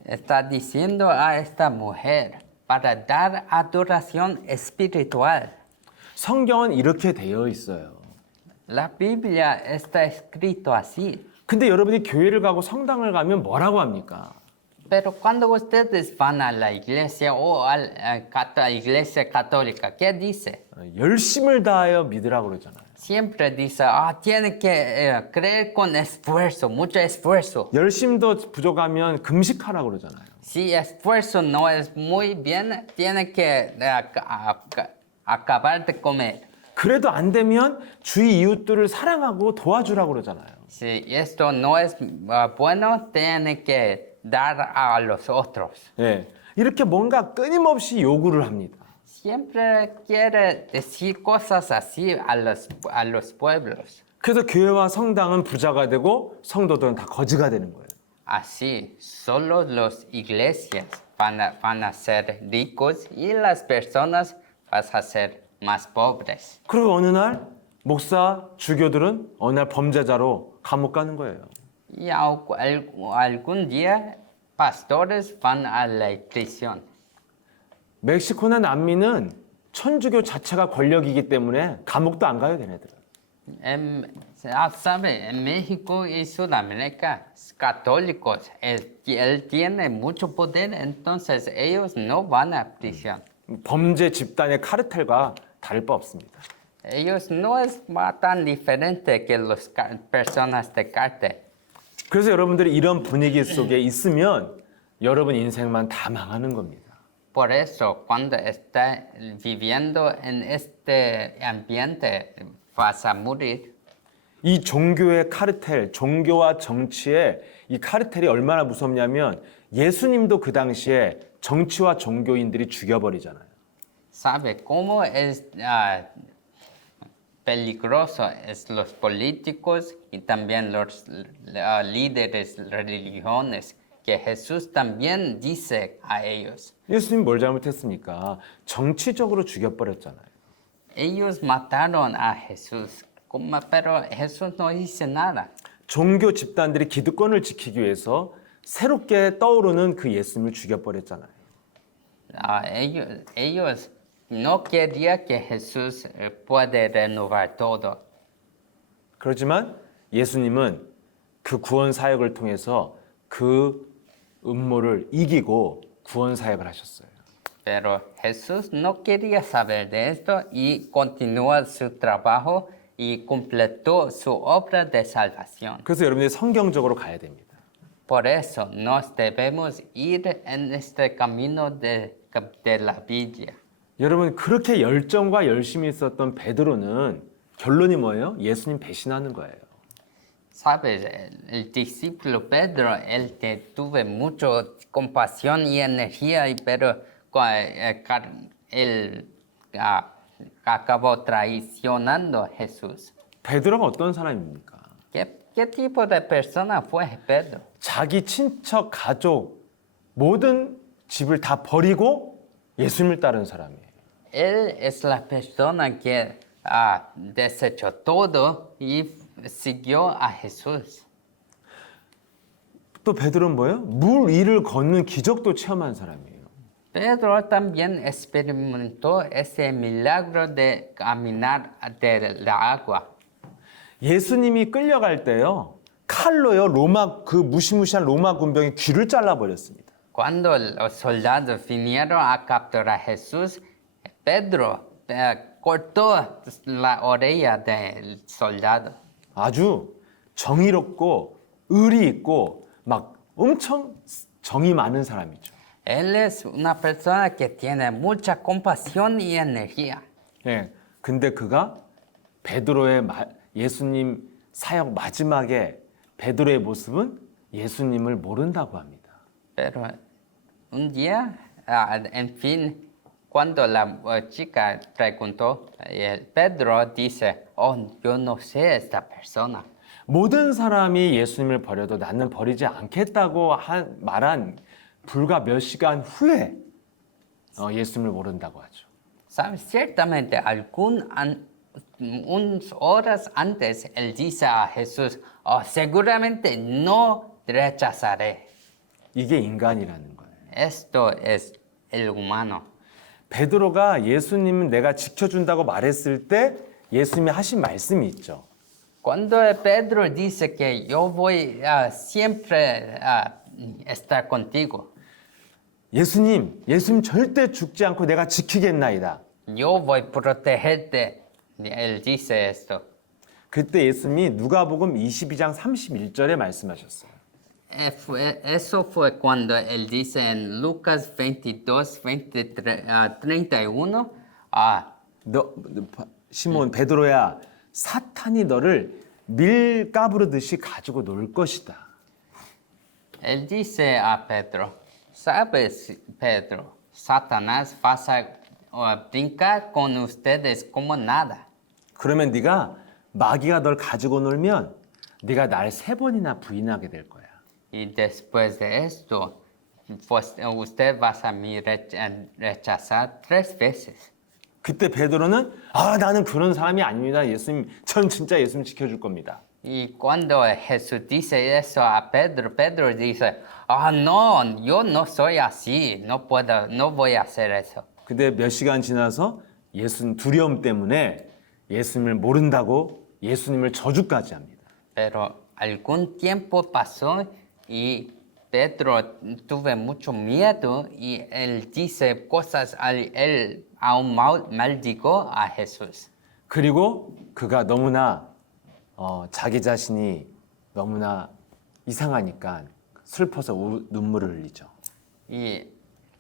Está diciendo a esta mujer para dar adoración espiritual. 성경은 이렇게 되어 있어요. La Biblia está escrito así. 근데 여러분이 교회를 가고 성당을 가면 뭐라고 합니까? Pero cuando ustedes van a la iglesia o a la iglesia católica, ¿qué dice? 열심을 다하여 믿으라고 그러잖아요. Siempre dice, tiene que creer con esfuerzo, mucho esfuerzo. 열심도 부족하면 금식하라고 그러잖아요. Si esfuerzo no es muy bien, tiene que acabar de comer. 그래도 안 되면 주위 이웃들을 사랑하고 도와주라고 그러잖아요. Si esto no es bueno, tiene que dar a los otros. 예, 이렇게 뭔가 끊임없이 요구를 합니다. Siempre quiere decir cosas así a los pueblos. 그래서 교회와 성당은 부자가 되고 성도들은 다 거지가 되는 거예요. Así, solo los iglesias van a ser ricos y las personas van a ser más pobres. 그리고 어느 날 목사, 주교들은 어느 날 범죄자로 감옥 가는 거예요. Y algún día pastores van a la prisión. 멕시코나 남미는 천주교 자체가 권력이기 때문에 감옥도 안 가요, 걔네들은. Sabe, en México y Sudamérica, católicos, él tiene mucho poder, entonces ellos no van a prisión. 범죄 집단의 카르텔과 다를 바 없습니다. Ellos no es tan diferente que las personas de cártel. 그래서 여러분들이 이런 분위기 속에 있으면 여러분 인생만 다 망하는 겁니다. Por eso, cuando está viviendo en este ambiente, vas a morir. 이 종교의 카르텔, 종교와 정치의 이 카르텔이 얼마나 무섭냐면 예수님도 그 당시에 정치와 종교인들이 죽여버리잖아요. ¿Sabe cómo es peligroso es los políticos y también los líderes religiones? Que Jesús también dice a ellos. 예수님 뭘 잘못했습니까? 정치적으로 죽여버렸잖아요. Ellos mataron a Jesús, pero Jesús no hizo nada. 종교 집단들이 기득권을 지키기 위해서 새롭게 떠오르는 그 예수님을 죽여버렸잖아요. Ellos no querían que Jesús puede renovar todo. 그렇지만 예수님은 그 구원 사역을 통해서 그 음모를 이기고 구원 사역을 하셨어요. Pero Jesús no quería saber de esto y continuó su trabajo y completó su obra de salvación. 그래서 여러분이 성경적으로 가야 됩니다. Por eso nos debemos ir en este camino de la Biblia. 여러분 그렇게 열정과 열심히 있었던 베드로는 결론이 뭐예요? 예수님 배신하는 거예요. Sabes, el discípulo Pedro, él tuvo mucha compasión y energía, pero él acabó traicionando a Jesús. 베드로가 어떤 사람입니까? ¿Qué tipo de persona fue Pedro? 자기 친척, 가족, 모든 집을 다 버리고 예수님을 따른 사람이에요. Él es la persona que desechó todo y siguió a Jesús. 또 베드로는 뭐예요? 물 위를 걷는 기적도 체험한 사람이에요. Pedro también experimentó ese milagro de caminar de la agua. 예수님이 끌려갈 때요. 칼로요. 그 무시무시한 로마 군병이 귀를 잘라버렸습니다. Cuando los soldados vinieron a capturar a Jesús, Pedro cortó la oreja del soldado. 아주 정의롭고 의리 있고 막 엄청 정이 많은 사람이죠. Él es una persona que tiene mucha compasión y energía. 예. 근데 그가 베드로의 예수님 사역 마지막에 베드로의 모습은 예수님을 모른다고 합니다. Pero un día, en fin, cuando la chica preguntó, Pedro dice, yo no sé esta persona. 모든 사람이 예수님을 버려도 나는 버리지 않겠다고 말한 불과 몇 시간 후에 예수님을 모른다고 하죠. ¿Sabes? Ciertamente, unas horas antes, él dice a Jesús, seguramente no rechazaré. 이게 인간이라는 거예요. Esto es el humano. 베드로가 예수님은 내가 지켜준다고 말했을 때 예수님이 하신 말씀이 있죠. Cuando Pedro dice que yo voy a siempre a estar contigo, 예수님 절대 죽지 않고 내가 지키겠나이다. yo voy a protegerte, él dice esto. 그때 예수님이 누가복음 22장 31절에 말씀하셨어요. Eso fue cuando él dice en Lucas 22, 31, 너 시몬 베드로야 사탄이 너를 밀 까부르듯이 가지고 놀 것이다. él dice a Pedro, ¿sabes, Pedro? Satanás va a brincar con ustedes como nada. 그러면 네가 마귀가 널 가지고 놀면 네가 날 3번이나 부인하게 될 거야. Y después de esto, pues usted va a mí rechazar 3 veces. 그때 베드로는 나는 그런 사람이 아닙니다. 예수님 전 진짜 예수님 지켜줄 겁니다. Y cuando Jesús dice eso a Pedro, Pedro dice, no, yo no soy así, no puedo, no voy a hacer eso. 근데 몇 시간 지나서 예수님 두려움 때문에 예수님을 모른다고 예수님을 저주까지 합니다. Pero algún tiempo pasó y Pedro tuvo mucho miedo y él dice cosas, él aún maldijo a Jesús. 그리고 그가 너무나 자기 자신이 너무나 이상하니까 슬퍼서 눈물을 흘리죠. Y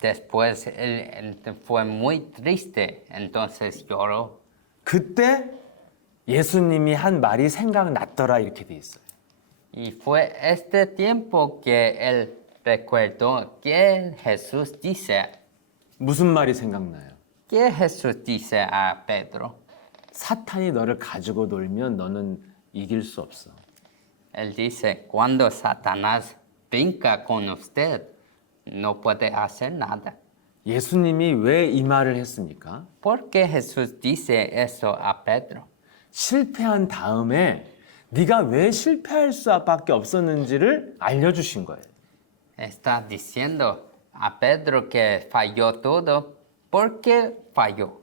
después él fue muy triste, entonces lloró. 그때 예수님이 한 말이 생각났더라 이렇게 돼 있어요. Y fue este tiempo que él recordó que Jesús dice, 무슨 말이 생각나요? que Jesús dice a Pedro. 사탄이 너를 가지고 놀면 너는 이길 수 없어. Él dice, cuando Satanás brinca con usted, no puede hacer nada. 예수님이 왜 이 말을 했습니까? ¿Por qué Jesús dice eso a Pedro? 실패한 다음에 네가 왜 실패할 수밖에 없었는지를 알려주신 거예요. Está diciendo a Pedro que falló todo. ¿Por qué falló?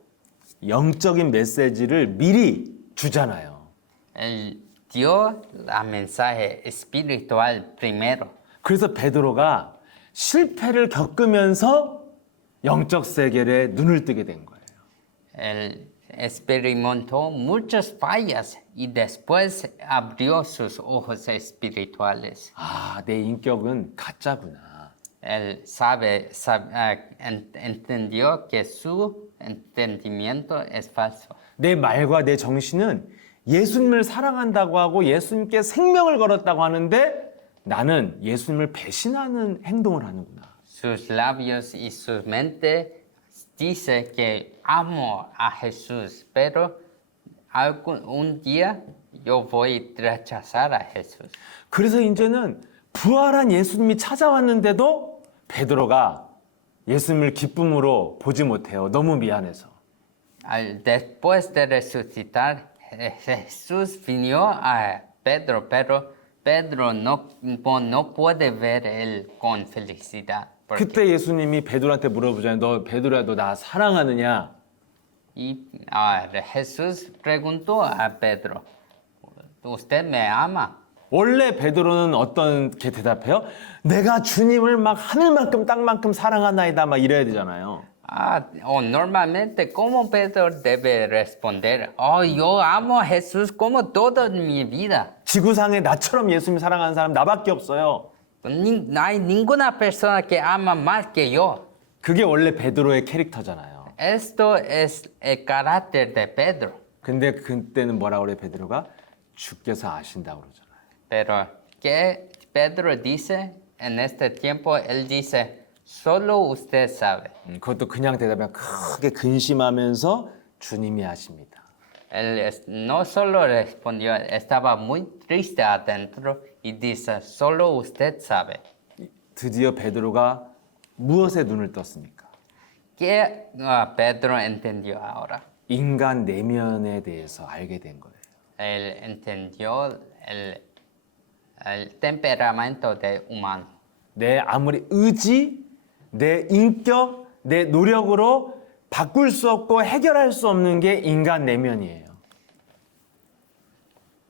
영적인 메시지를 미리 주잖아요. Él dio la mensaje espiritual primero. 그래서 베드로가 실패를 겪으면서 영적 세계에 눈을 뜨게 된 거예요. Él experimentó muchas fallas y después abrió sus ojos espirituales. 내 인격은 가짜구나. Él entendió que su entendimiento es falso. 내 말과 내 정신은 예수님을 사랑한다고 하고 예수님께 생명을 걸었다고 하는데 나는 예수님을 배신하는 행동을 하는구나. Sus labios y su mente dice que amo a Jesús, pero un día yo voy a rechazar a Jesús. 그래서 이제는 부활한 예수님이 찾아왔는데도 베드로가 예수님을 기쁨으로 보지 못해요. 너무 미안해서. Después de resucitar, Jesús vino a Pedro, pero Pedro no puede ver él con felicidad. 그때 예수님이 베드로한테 물어보잖아요. 너 베드로야, 너 나 사랑하느냐? Y Jesús preguntó a Pedro, ¿usted me ama? 원래 베드로는 어떻게 대답해요? 내가 주님을 막 하늘만큼 땅만큼 사랑하나이다 막 이래야 되잖아요. Normalmente, ¿cómo Pedro debe responder? Yo amo a Jesús como toda mi vida. 지구상에 나처럼 예수님 사랑하는 사람 나밖에 없어요. No hay ninguna persona que ama más que yo. 그게 원래 베드로의 캐릭터잖아요. Esto es el carácter de Pedro. 근데 그때는 뭐라고 그래 베드로가? 주께서 아신다고 그러잖아요. Pero, ¿qué Pedro dice? En este tiempo, él dice, solo usted sabe. 그것도 그냥 대답하면 크게 근심하면서 주님이 아십니다. Él no solo respondió, estaba muy triste adentro y dice, solo usted sabe. 드디어 베드로가 무엇에 눈을 떴습니까? ¿Qué Pedro entendió ahora? 인간 내면에 대해서 알게 된 거예요. Él entendió el temperamento del humano. 내 아무리 의지, 내 인격, 내 노력으로 바꿀 수 없고 해결할 수 없는 게 인간 내면이에요.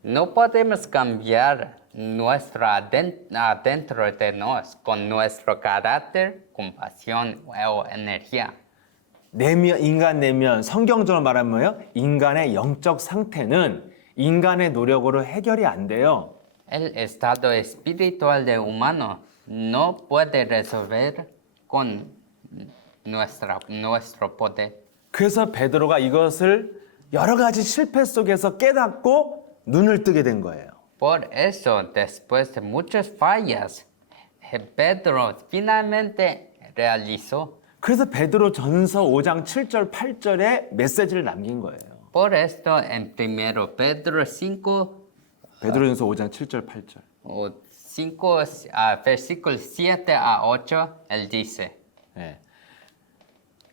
No podemos cambiar nuestro adentro de nos con nuestro carácter, compasión o energía. 내면, 인간 내면, 성경적으로 말하면 뭐예요? 인간의 영적 상태는 인간의 노력으로 해결이 안 돼요. El estado espiritual de humano no puede resolver con nuestro poder. 그래서 베드로가 이것을 여러 가지 실패 속에서 깨닫고 눈을 뜨게 된 거예요. Por eso, después de muchas fallas, Pedro finalmente realizó. 그래서 베드로 전서 5장 7절 8절에 메시지를 남긴 거예요. Por esto, en 1 Pedro 5, 베드로전서 5장 7절 8절. versículos 7 a 8, él dice, 예.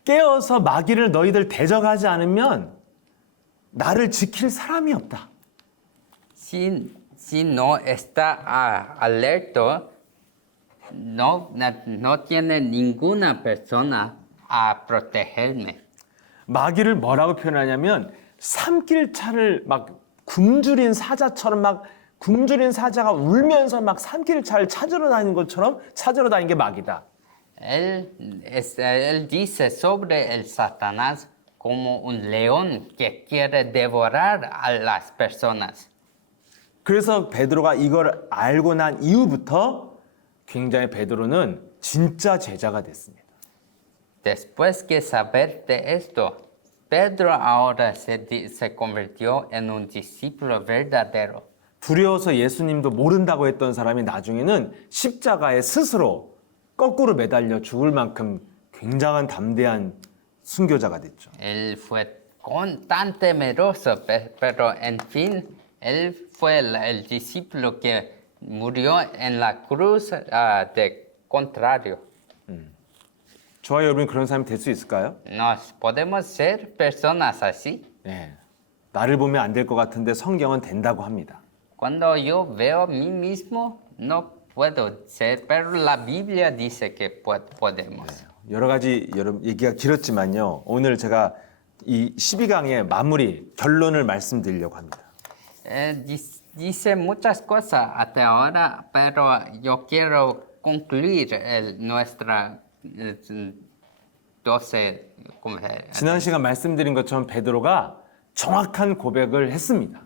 깨어서 마귀를 너희들 대적하지 않으면 나를 지킬 사람이 없다. si no está alerto, no tiene ninguna persona a protegerme. 마귀를 뭐라고 표현하냐면 삼킬 차를 막 굶주린 사자처럼 막 굶주린 사자가 울면서 막 삼킬 차를 찾으러 다니는 것처럼 찾으러 다니는 게 마귀다. Él dice sobre el Satanás como un león que quiere devorar a las personas. 그래서 베드로가 이걸 알고 난 이후부터 굉장히 베드로는 진짜 제자가 됐습니다. Después que saber de esto, Pedro ahora se convirtió en un discípulo verdadero. 두려워서 예수님도 모른다고 했던 사람이 나중에는 십자가에 스스로 거꾸로 매달려 죽을 만큼 굉장한 담대한 순교자가 됐죠. Él fue tan temeroso, pero en fin, él fue el discípulo que murió en la cruz de contrario. 저와 여러분이 그런 사람이 될 수 있을까요? Nos podemos ser personas así. 네. 나를 보면 안 될 것 같은데 성경은 된다고 합니다. Cuando yo veo a mí mismo, no puedo ser, pero la Biblia dice que podemos. 여러 가지 여러분 얘기가 길었지만요. 오늘 제가 이 12강의 마무리 결론을 말씀드리려고 합니다. Dice muchas cosas hasta ahora, pero yo quiero concluir nuestra 12. 지난 시간 말씀드린 것처럼 베드로가 정확한 고백을 했습니다.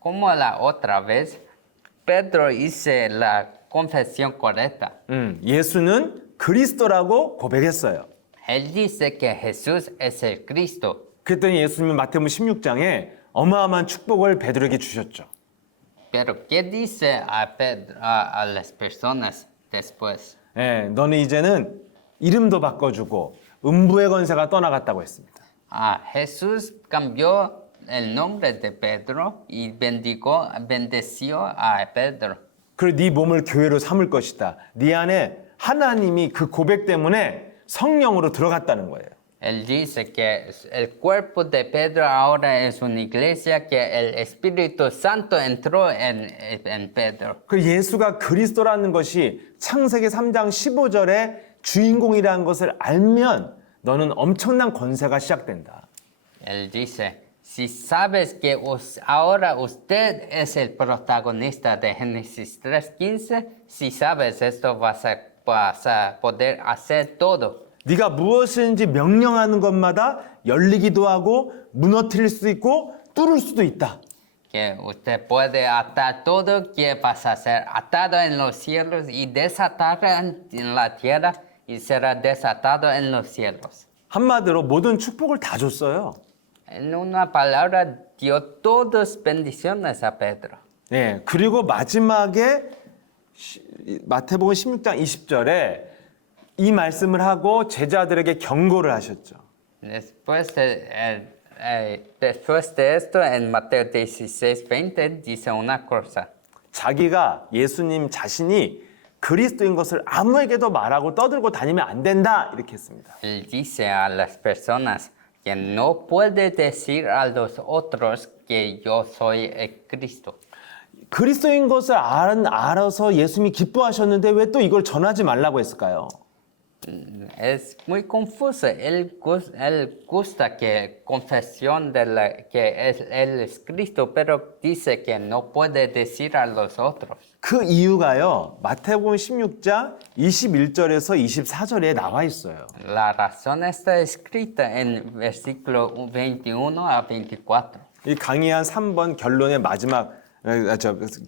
Como la otra vez, Pedro hizo la confesión correcta. 예수는 그리스도라고 고백했어요. Él dice que Jesús es el Cristo. 그랬더니 예수님은 마태복음 16장에 어마어마한 축복을 베드로에게 주셨죠. Pero ¿qué dice a las personas después? 예, 너는 이제는 이름도 바꿔주고 음부의 권세가 떠나갔다고 했습니다. Jesús cambió el nombre de Pedro y bendeció a Pedro. 그리고 네 몸을 교회로 삼을 것이다. 네 안에 하나님이 그 고백 때문에 성령으로 들어갔다는 거예요. Él dice que el cuerpo de Pedro ahora es una iglesia que el Espíritu Santo entró en Pedro. 그 예수가 그리스도라는 것이 창세기 3장 15절에 주인공이라는 것을 알면 너는 엄청난 권세가 시작된다. Él dice, si sabes que ahora usted es el protagonista de Génesis 3:15, si sabes esto vas a poder hacer todo. 네가 무엇인지 명령하는 것마다 열리기도 하고 무너뜨릴 수도 있고 뚫을 수도 있다. Que usted puede atar todo que vas a ser atado en los cielos y desatar en la tierra y será desatado en los cielos. 한마디로 모든 축복을 다 줬어요. En una palabra, dio todas bendiciones a Pedro. 네, 그리고 마지막에 마태복음 16장 20절에 이 말씀을 하고 제자들에게 경고를 하셨죠. Después de esto, en Mateo 16:20 dice una cosa. 자기가 예수님 자신이 그리스도인 것을 아무에게도 말하고 떠들고 다니면 안 된다 이렇게 했습니다. Él dice a las personas que no puede decir a los otros que yo soy el Cristo. 그리스도인 것을 알아서 예수님이 기뻐하셨는데 왜 또 이걸 전하지 말라고 했을까요? Es muy confuso. Él gusta que confesión él es Cristo, pero dice que no puede decir a los otros. 그 이유가요. 마태복음 16장 21절에서 24절에 나와 있어요. La razón está escrita en versículo 21 a 24. 이 강의한 3번 결론의 마지막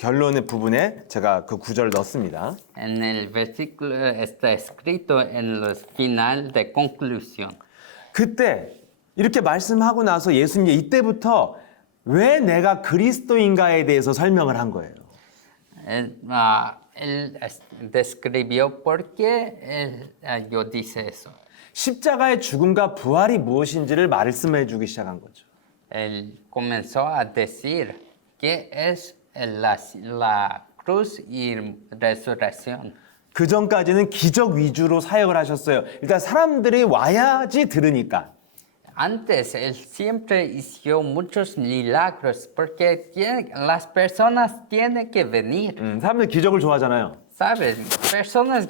결론의 부분에 제가 그 구절을 넣었습니다. En el versículo está escrito en los final de conclusión. 그때 이렇게 말씀하고 나서 예수님이 이때부터 왜 내가 그리스도인가에 대해서 설명을 한 거예요. Él describió por qué yo dice eso. 십자가의 죽음과 부활이 무엇인지를 말씀해 주기 시작한 거죠. Él comenzó a decir qué es la cruz y resurrección. 그 전까지는 기적 위주로 사역을 하셨어요. 일단 사람들이 와야지 들으니까. Antes él siempre hizo muchos milagros porque las personas tienen que venir. 사람들 기적을 좋아하잖아요. ¿Sabes? Personas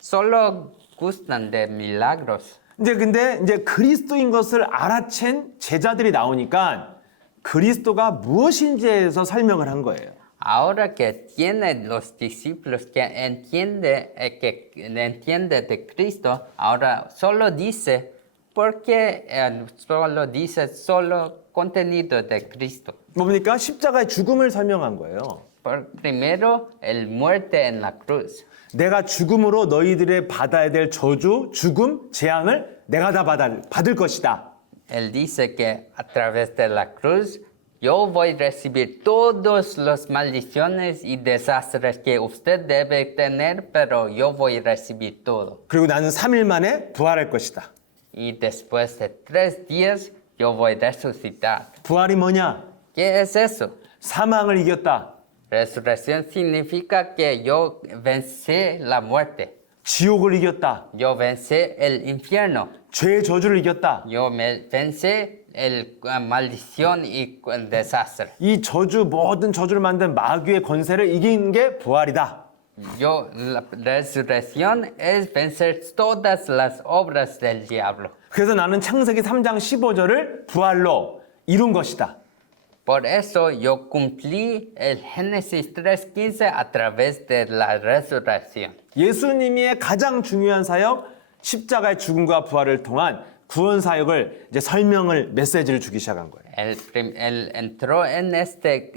solo gustan de milagros. 근데 그리스도인 것을 알아챈 제자들이 나오니까 그리스도가 무엇인지에서 설명을 한 거예요. Ahora que tiene los discípulos que entiende de Cristo, ahora solo dice porque solo dice solo contenido de Cristo. 뭡니까? 십자가의 죽음을 설명한 거예요. Primero, el muerte en la cruz. 내가 죽음으로 너희들의 받아야 될 저주, 죽음, 재앙을 내가 다 받을 것이다. Él dice que a través de la cruz yo voy a recibir todas las maldiciones y desastres que usted debe tener, pero yo voy a recibir todo. 그리고 나는 3일 만에 부활할 것이다. Y después de 3 días yo voy a resucitar. 부활이 뭐냐? ¿Qué es eso? 사망을 이겼다. Resurrección significa que yo vencí la muerte. 지옥을 이겼다. Yo vencí el infierno. 죄의 저주를 이겼다. Yo vencí la maldición y el desastre. 이 모든 저주를 만든 마귀의 권세를 이긴 게 부활이다. La resurrección es vencer todas las obras del diablo. 그래서 나는 창세기 3장 15절을 부활로 이룬 것이다. Por eso yo cumplí el Génesis 3:15 a través de la resurrección. 예수님의 가장 중요한 사역, 십자가의 죽음과 부활을 통한 구원 사역을 이제 메시지를 주기 시작한 거예요. Él entró en este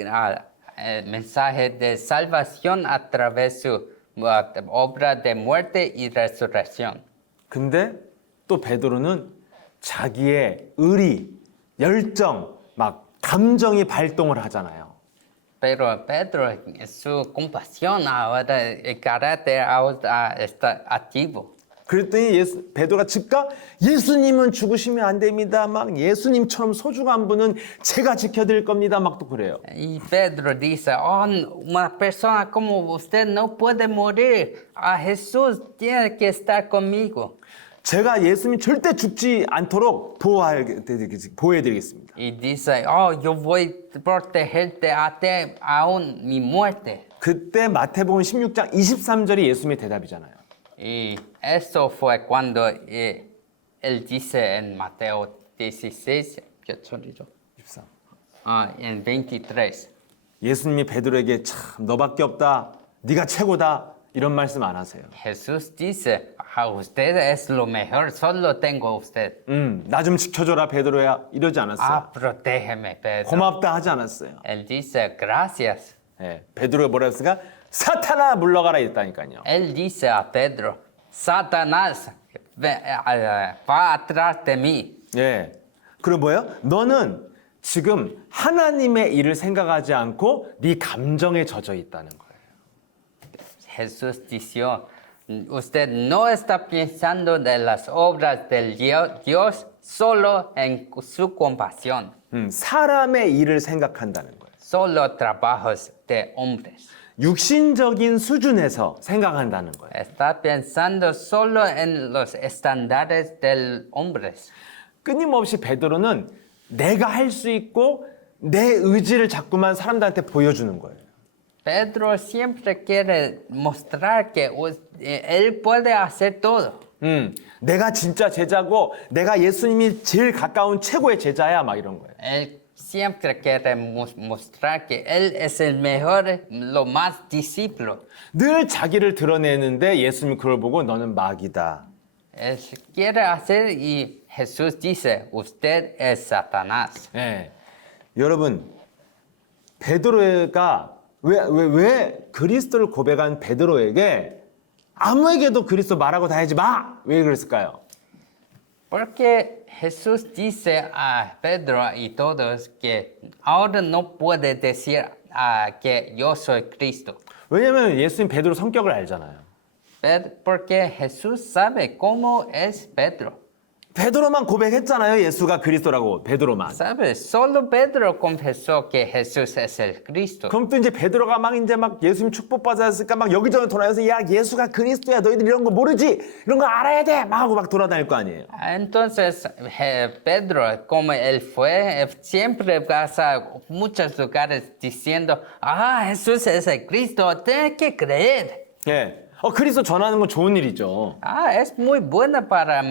mensaje de salvación a través de su obra de muerte y resurrección. 근데 또 베드로는 자기의 의리, 열정, 막 감정이 발동을 하잖아요. Pero Pedro, su compasión ahora, el carácter ahora está activo. 그랬더니 베드로가 즉각 예수님은 죽으시면 안 됩니다. 막 예수님처럼 소중한 분은 제가 지켜드릴 겁니다. 막 또 그래요. Y Pedro dice, una persona como usted no puede morir. A Jesús tiene que estar conmigo. 제가 예수님 절대 죽지 않도록 보호해드리겠습니다. Y dice, yo voy a protegerte a ti aún mi muerte. 그때 마태복음 16장 23절이 예수님의 대답이잖아요. Y eso fue cuando él dice en Mateo 16, ¿qué chorizo? 23. En 23. 예수님이 베드로에게 참 너밖에 없다. 네가 최고다. 이런 말씀 안 하세요. Jesús dice, a usted es lo mejor, solo tengo a usted. 나 좀 지켜줘라 베드로야. 이러지 않았어요. Protégeme, Pedro. 고맙다 하지 않았어요. Él dice, gracias. 예, 베드로가 뭐라 했을까? 사탄아 물러가라 했다니까요. Él dice a Pedro, Satanás, va atrás de mí. 예. 그리고 뭐예요? 너는 지금 하나님의 일을 생각하지 않고 네 감정에 젖어 있다는 거예요. Jesús dijo, usted no está pensando de las obras del Dios, solo en su compasión. 사람의 일을 생각한다는 거예요. Solo trabajos de hombres. 육신적인 수준에서 생각한다는 거예요. Está pensando solo en los estándares del hombres. 끊임없이 베드로는 내가 할 수 있고 내 의지를 자꾸만 사람들한테 보여주는 거예요. Pedro siempre quiere mostrar que él puede hacer todo. 내가 진짜 제자고 내가 예수님이 제일 가까운 최고의 제자야 막 이런 거예요. Él siempre quiere mostrar que él es el mejor, lo más discípulo. 늘 자기를 드러내는데 예수님이 그걸 보고 너는 마귀다. Él quiere hacer y Jesús dice, usted es Satanás. 예. 여러분 베드로가 왜 그리스도를 고백한 베드로에게 아무에게도 그리스도 말하고 다니지 마. 왜 그랬을까요? Porque Jesús dice a Pedro y todos que ahora no puede decir que yo soy Cristo. 왜냐면 예수님 베드로 성격을 알잖아요. Porque Jesús sabe cómo es Pedro. 베드로만 고백했잖아요. 예수가 그리스도라고 베드로만. ¿Sabes? Solo Pedro confesó que Jesús es el Cristo. 그럼 또 이제 베드로가 막 이제 막 예수님 축복받았으니까 막 여기저기 돌아다녀서 야 예수가 그리스도야 너희들 이런 거 모르지 이런 거 알아야 돼 막 하고 막 돌아다닐 거 아니에요. Entonces, Pedro, como él fue, siempre pasa a muchos lugares diciendo, Jesús es el Cristo, tienes que creer. 예. 그리스도 전하는 건 좋은 일이죠. Es muy buena para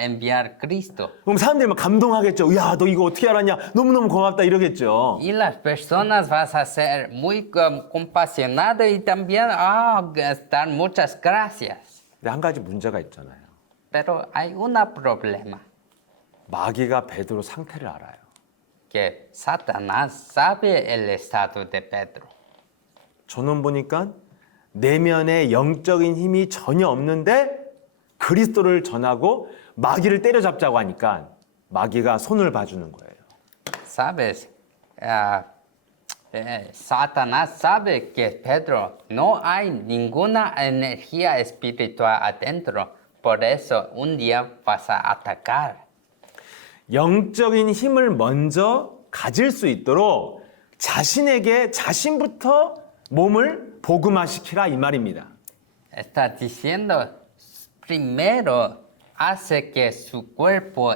enviar Cristo. 그럼 사람들이 막 감동하겠죠. 야, 너 이거 어떻게 알았냐? 너무너무 고맙다 이러겠죠. Y las personas vas a ser muy compasionadas y también dar muchas gracias. 근데 한 가지 문제가 있잖아요. Pero hay un problema, 마귀가 베드로 상태를 알아요. que Satanás sabe el estado de Pedro. 저는 보니까 내면에 영적인 힘이 전혀 없는데 그리스도를 전하고 마귀를 때려잡자고 하니까 마귀가 손을 봐주는 거예요. Sabes, Satanás sabe que Pedro no hay ninguna energía espiritual adentro, por eso un día vas a atacar. 영적인 힘을 먼저 가질 수 있도록 자신부터 몸을 복음화시키라 이 말입니다. Está diciendo, primero hace que su cuerpo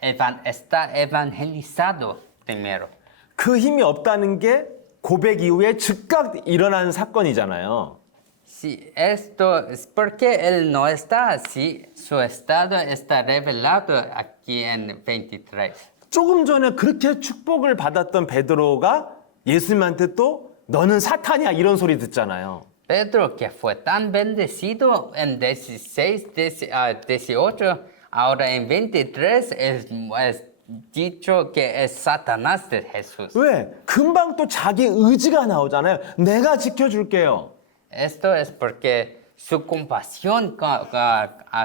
está evangelizado primero. 그 힘이 없다는 게 고백 이후에 즉각 일어나는 사건이잖아요. Si esto es porque él no está así, su estado está revelado aquí en 23. 조금 전에 그렇게 축복을 받았던 베드로가 예수님한테 또 너는 사탄이야 이런 소리 듣잖아요. Pedro, que fue tan bendecido en 16, 18, ahora en 23 es dicho que es Satanás de Jesús. 왜? 금방 또 자기 의지가 나오잖아요. 내가 지켜줄게요. Esto es porque su compasión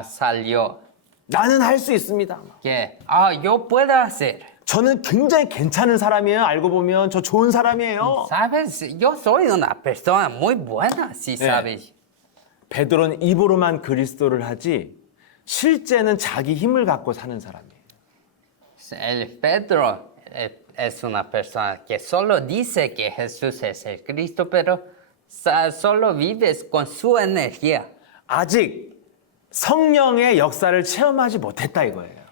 salió, 나는 할 수 있습니다. que yo puedo hacer. 저는 굉장히 괜찮은 사람이에요. 알고 보면 저 좋은 사람이에요. Sabes, yo soy una persona muy buena, si sabes. 베드로는 입으로만 그리스도를 하지 실제는 자기 힘을 갖고 사는 사람이에요. El Pedro es una persona que solo dice que Jesús es el Cristo, pero solo vives con su energía. 아직 성령의 역사를 체험하지 못했다 이거예요.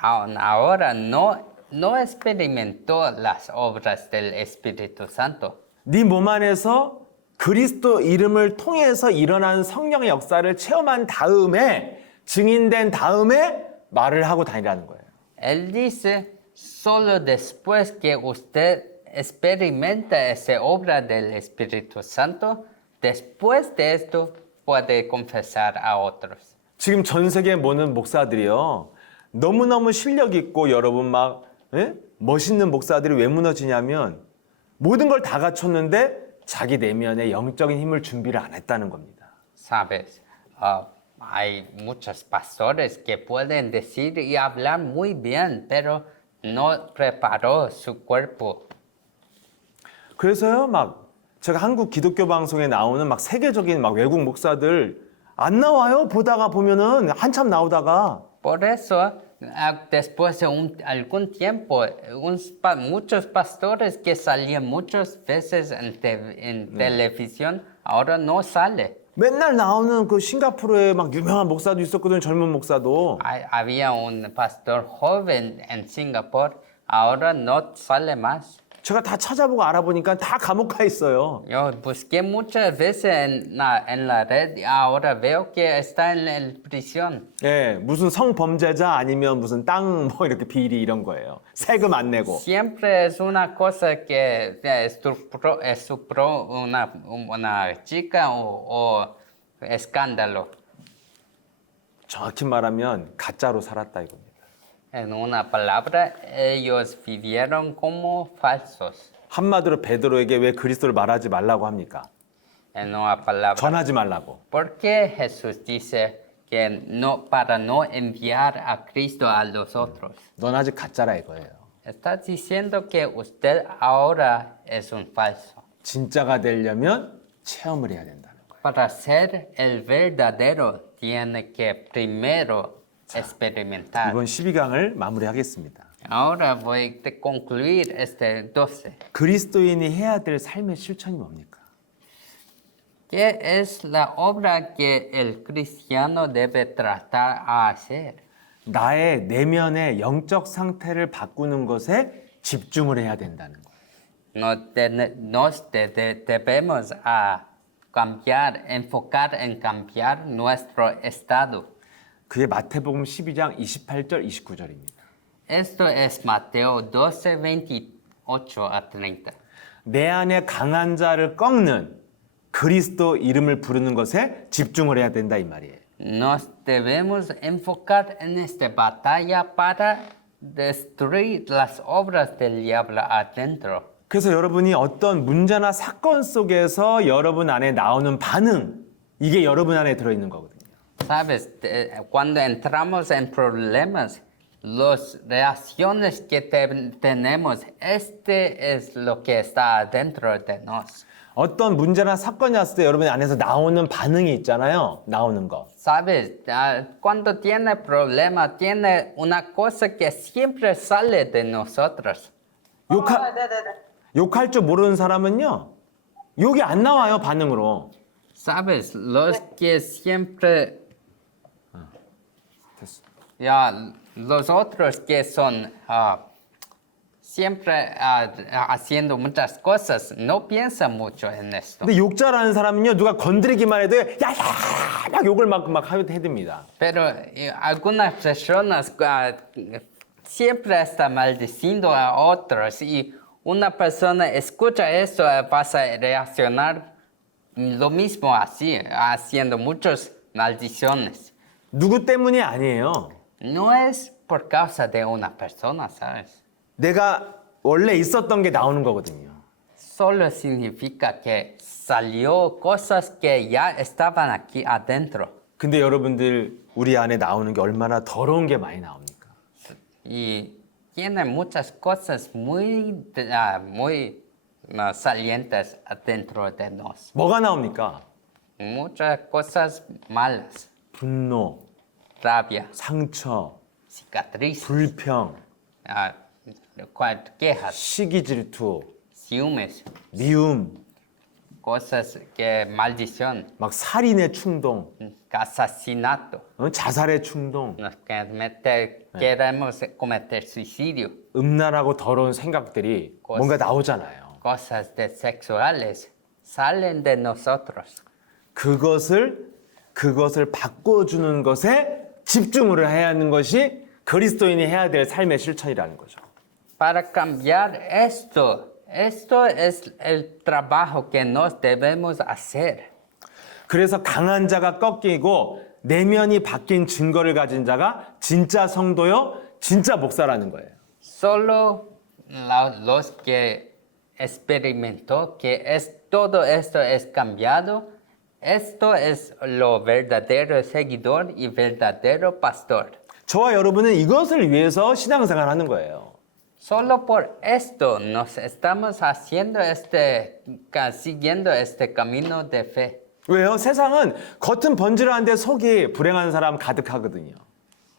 Ahora no experimentó las obras del Espíritu Santo. 네 몸 안에서 그리스도 이름을 통해서 일어난 성령의 역사를 체험한 다음에 증인된 다음에 말을 하고 다니라는 거예요. Él dice, solo después que usted experimenta esa obra del Espíritu Santo, después de esto puede confesar a otros. 지금 전 세계 모든 목사들이요. 너무너무 실력 있고 여러분 막 멋있는 목사들이 왜 무너지냐면 모든 걸 다 갖췄는데 자기 내면의 영적인 힘을 준비를 안 했다는 겁니다. Sabes, hay muchos pastores que pueden decir y hablar muy bien, pero no preparó su cuerpo. 그래서요, 막 제가 한국 기독교 방송에 나오는 막 세계적인 막 외국 목사들 안 나와요. 보다가 보면은 한참 나오다가 Por eso, después de algún tiempo, muchos pastores que salían muchas veces en televisión, ahora no sale. 맨날 나오는 그 싱가포르에 막 유명한 목사도 있었거든, 젊은 목사도. Había un pastor joven en Singapur, ahora no sale más. 제가 다 찾아보고 알아보니까 다 감옥 가 있어요. Yo busqué muchas veces en la red y ahora veo que está en prisión. 예, 무슨 성범죄자 아니면 무슨 땅 뭐 이렇게 비리 이런 거예요. 세금 안 내고. Siempre es una cosa que estupró una chica o escándalo. 정확히 말하면 가짜로 살았다 이겁니다. En una palabra, ellos vivieron como falsos. 한마디로 베드로에게 왜 그리스도를 말하지 말라고 합니까? En una palabra. 전하지 말라고. ¿Por qué Jesús dice que no, para no enviar a Cristo a los otros? 넌 아직 가짜라 이거예요. Está diciendo que usted ahora es un falso. 진짜가 되려면 체험을 해야 된다는 거예요. Para ser el verdadero, tiene que primero experimentar. 이번 12강을 마무리하겠습니다. Ahora voy a concluir este 12. 그리스도인이 해야 될 삶의 실천이 뭡니까? ¿Qué es la obra que el cristiano debe tratar a hacer? 나의 내면의 영적 상태를 바꾸는 것에 집중을 해야 된다는 거예요. Debemos a cambiar, enfocar en cambiar nuestro estado. 그게 마태복음 12장 28절 29절입니다. Esto es Mateo 12, 28 a 30. 내 안에 강한 자를 꺾는 그리스도 이름을 부르는 것에 집중을 해야 된다 이 말이에요. Nos debemos enfocar en esta batalla para destruir las obras del diablo adentro. 그래서 여러분이 어떤 문제나 사건 속에서 여러분 안에 나오는 반응 이게 여러분 안에 들어있는 거거든요. Sabes, cuando entramos en problemas, las reacciones que tenemos, este es lo que está dentro de nos. 어떤 문제나 사건이 왔을 때 여러분 안에서 나오는 반응이 있잖아요. 나오는 거. Sabes, cuando tiene problema, tiene una cosa que siempre sale de nosotros. 욕할 줄 모르는 사람은요. 욕이 안 나와요, 반응으로. Sabes, los que siempre, 됐어. ya, los otros que son siempre haciendo muchas cosas, no piensan mucho en esto. 근데 욕 잘하는 사람은요. 누가 건드리기만 해도 야야 막 욕을 막 해댑니다. Pero algunas personas siempre están maldiciendo a otros y una persona escucha eso, vas a reaccionar lo mismo así, haciendo muchas maldiciones. 누구 때문이 아니에요. No es por causa de una persona, ¿sabes? 내가 원래 있었던 게 나오는 거거든요. Solo significa que salió cosas que ya estaban aquí adentro. 근데 여러분들 우리 안에 나오는 게 얼마나 더러운 게 많이 나옵니까? Y tiene muchas cosas muy salientes adentro de nos. 뭐가 나옵니까? Muchas cosas malas. 분노, Rabia, 상처, cicatrices, 불평, quejas, 시기 질투, ciúmes, 미움, cosas que maldición, 막 살인의 충동, asesinato. 자살의 충동, Queremos cometer suicidio, 음란하고 더러운 생각들이 뭔가 나오잖아요. cosas sexuales salen de nosotros. 그것을 바꿔주는 것에 집중을 해야 하는 것이 그리스도인이 해야 될 삶의 실천이라는 거죠. Para cambiar esto es el trabajo que nos debemos hacer. 그래서 강한 자가 꺾이고 내면이 바뀐 증거를 가진 자가 진짜 성도요, 진짜 목사라는 거예요. Solo los que experimentó que todo esto es cambiado, esto es lo verdadero seguidor y verdadero pastor. 저와 여러분은 이것을 위해서 신앙생활 하는 거예요. Solo por esto nos estamos siguiendo este camino de fe. 왜요? 세상은 겉은 번지르한데 속이 불행한 사람 가득하거든요.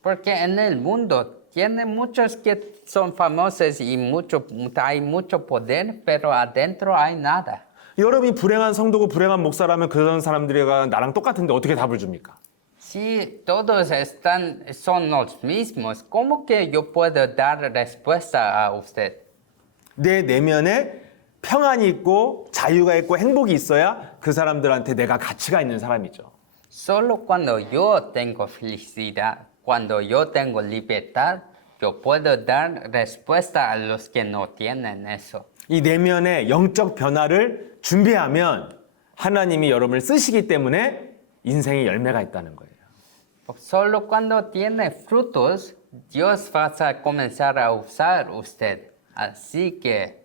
Porque en el mundo tiene muchos que son famosos y hay mucho poder, pero adentro hay nada. 여러분이 불행한 성도고 불행한 목사라면 그런 사람들이 나랑 똑같은데 어떻게 답을 줍니까? Si todos son los mismos, ¿cómo que yo puedo dar respuesta a usted? 내 내면에 평안이 있고 자유가 있고 행복이 있어야 그 사람들한테 내가 가치가 있는 사람이죠. Solo cuando yo tengo felicidad, cuando yo tengo libertad, yo puedo dar respuesta a los que no tienen eso. 이 내면의 영적 변화를 준비하면 하나님이 여러분을 쓰시기 때문에 인생의 열매가 있다는 거예요. Solo cuando tiene frutos, Dios va a comenzar a usar usted. Así que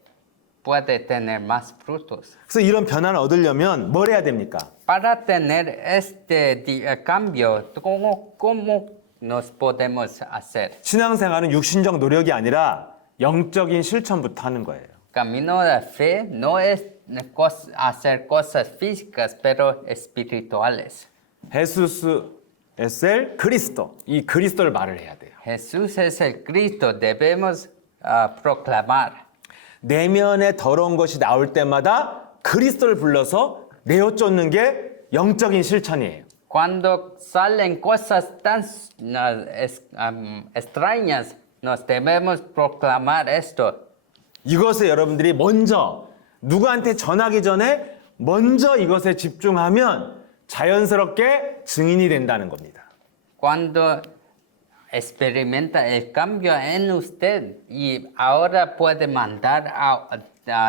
puede tener más frutos. 그래서 이런 변화를 얻으려면 뭘 해야 됩니까? Para tener cambio, ¿cómo nos podemos hacer? 신앙생활은 육신적 노력이 아니라 영적인 실천부터 하는 거예요. Camino de fe no es hacer cosas físicas, pero espirituales. 헤수스 에셀 그리스도. 이 그리스도를 말을 해야 돼요. Jesús es el Cristo, debemos proclamar. 내면에 더러운 것이 나올 때마다 그리스도를 불러서 내어 쫓는 게 영적인 실천이에요. Cuando salen cosas tan extrañas, nos debemos proclamar esto. 이것에 여러분들이 먼저 누구한테 전하기 전에 먼저 이것에 집중하면 자연스럽게 증인이 된다는 겁니다. Cuando experimenta el cambio en usted y ahora puede mandar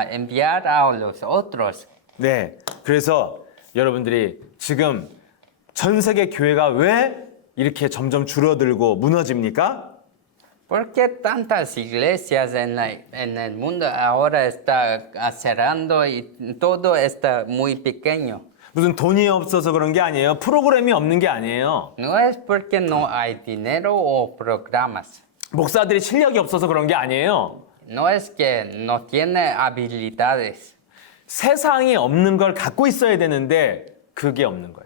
enviar a los otros. 네, 그래서 여러분들이 지금 전 세계 교회가 왜 이렇게 점점 줄어들고 무너집니까? ¿Por qué tantas iglesias en el mundo ahora está cerrando y todo está muy pequeño? 무슨 돈이 없어서 그런 게 아니에요. 프로그램이 없는 게 아니에요. No es porque no hay dinero o programas. 목사들이 실력이 없어서 그런 게 아니에요. No es que no tiene habilidades. 세상이 없는 걸 갖고 있어야 되는데 그게 없는 거예요.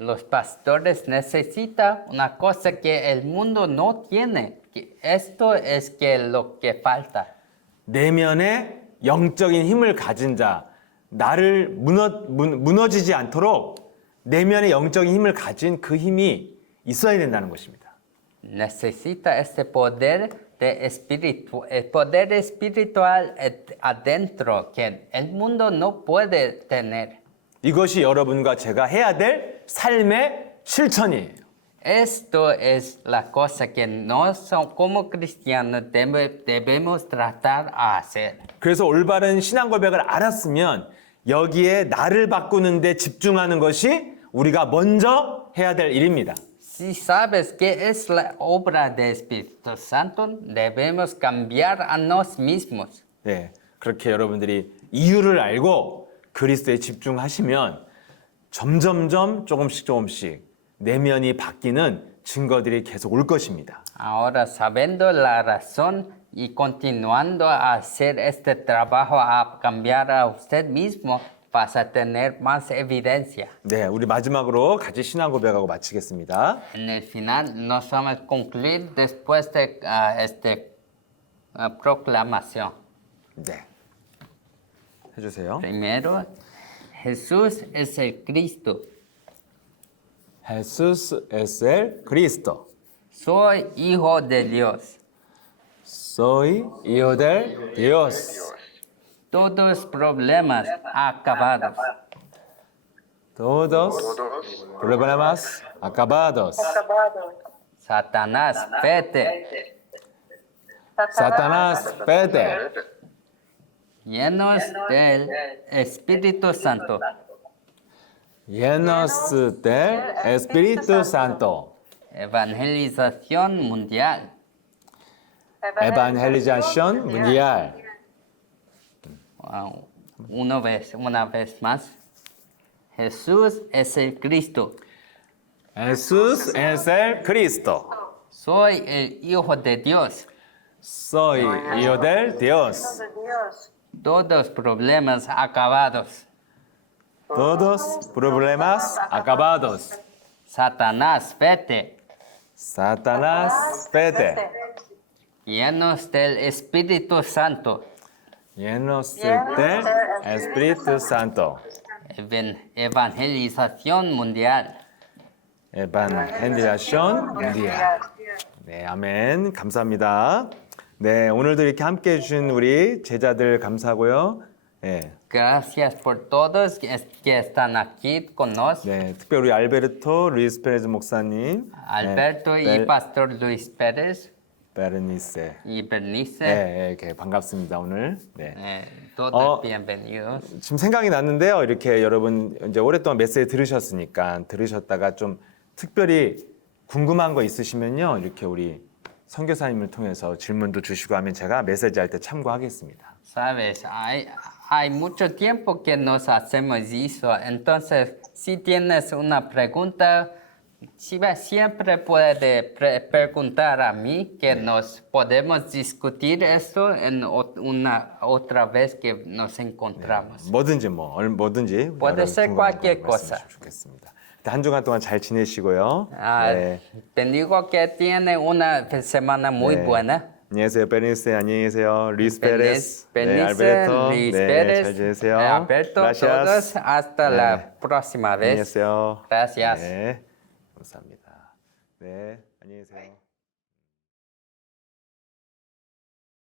Los pastores necesitan una cosa que el mundo no tiene. Que esto es que lo que falta. 내면에 영적인 힘을 가진 자, 나를 무너지지 않도록 내면에 영적인 힘을 가진 그 힘이 있어야 된다는 것입니다. Necesita este poder el poder espiritual adentro que el mundo no puede tener. 이것이 여러분과 제가 해야 될 삶의 실천이에요. Esto es la cosa que nosotros como cristianos debemos tratar a hacer. 그래서 올바른 신앙 고백을 알았으면 여기에 나를 바꾸는 데 집중하는 것이 우리가 먼저 해야 될 일입니다. Si sabes que es la obra del Espíritu Santo, debemos cambiar a nos mismos. 네, 그렇게 여러분들이 이유를 알고 그리스도에 집중하시면 점점점 조금씩 내면이 바뀌는 증거들이 계속 올 것입니다. Ahora, sabiendo la razón y continuando a hacer este trabajo, a cambiar a usted mismo, vas a tener más evidencia. 네, 우리 마지막으로 같이 신앙 고백하고 마치겠습니다. En el final, nos vamos a concluir después de esta proclamación. 네, 해주세요. Primero, Jesús es el Cristo. Jesús es el Cristo. Soy hijo de Dios. Soy hijo de Dios. Todos los problemas acabados. Todos problemas acabados. Satanás, vete. Satanás, vete. Llenos del Espíritu Santo. Llenos del Espíritu Santo. Evangelización mundial. Evangelización mundial. Wow. Una vez más. Jesús es el Cristo. Jesús es el Cristo. Soy el Hijo de Dios. Soy hijo de Dios. Todos los problemas acabados. Todos problemas acabados. Satanás, vete. Satanás, vete. Llenos del Espíritu Santo. Llenos del Espíritu Santo. Evangelización mundial. Evangelización mundial. 네, 아멘. 감사합니다. 네, 오늘도 이렇게 함께 해주신 우리 제자들 감사하고요. 네, Gracias por todos que están aquí con nos. 네, 특별히 우리 알베르토 루이스 페레즈 목사님, Alberto y Pastor Luis Pérez 베르니세, y Bernice. 네, 이렇게 반갑습니다 오늘. 네. Todos bienvenidos. 지금 생각이 났는데요. 이렇게 여러분 이제 오랫동안 메시지 들으셨으니까 들으셨다가 좀 특별히 궁금한 거 있으시면요. 이렇게 우리 선교사님을 통해서 질문도 주시고 하면 제가 메시지 할 때 참고하겠습니다. Sabes, hay mucho tiempo que nos hacemos eso. Entonces, si tienes una pregunta, siempre puede preguntar a mí que nos podemos discutir eso en una otra vez que nos encontramos. 뭐든지 뭐든지 Puede ser 궁금한 거 cualquier 말씀해 cosa. 주시면 좋겠습니다. 한 주간 동안 잘 지내시고요. 네. Te digo que tiene una semana muy 네. buena. 안녕히 계세요. 베르니세 안녕히 계세요. 루이스 페레스. Bernice, 알베르토. Luis 네, Pérez, 잘 지내세요. Alberto, Gracias. todos hasta 네. la próxima 안녕히 vez. 계세요. Gracias. 네. 감사합니다. 네. 안녕히 계세요.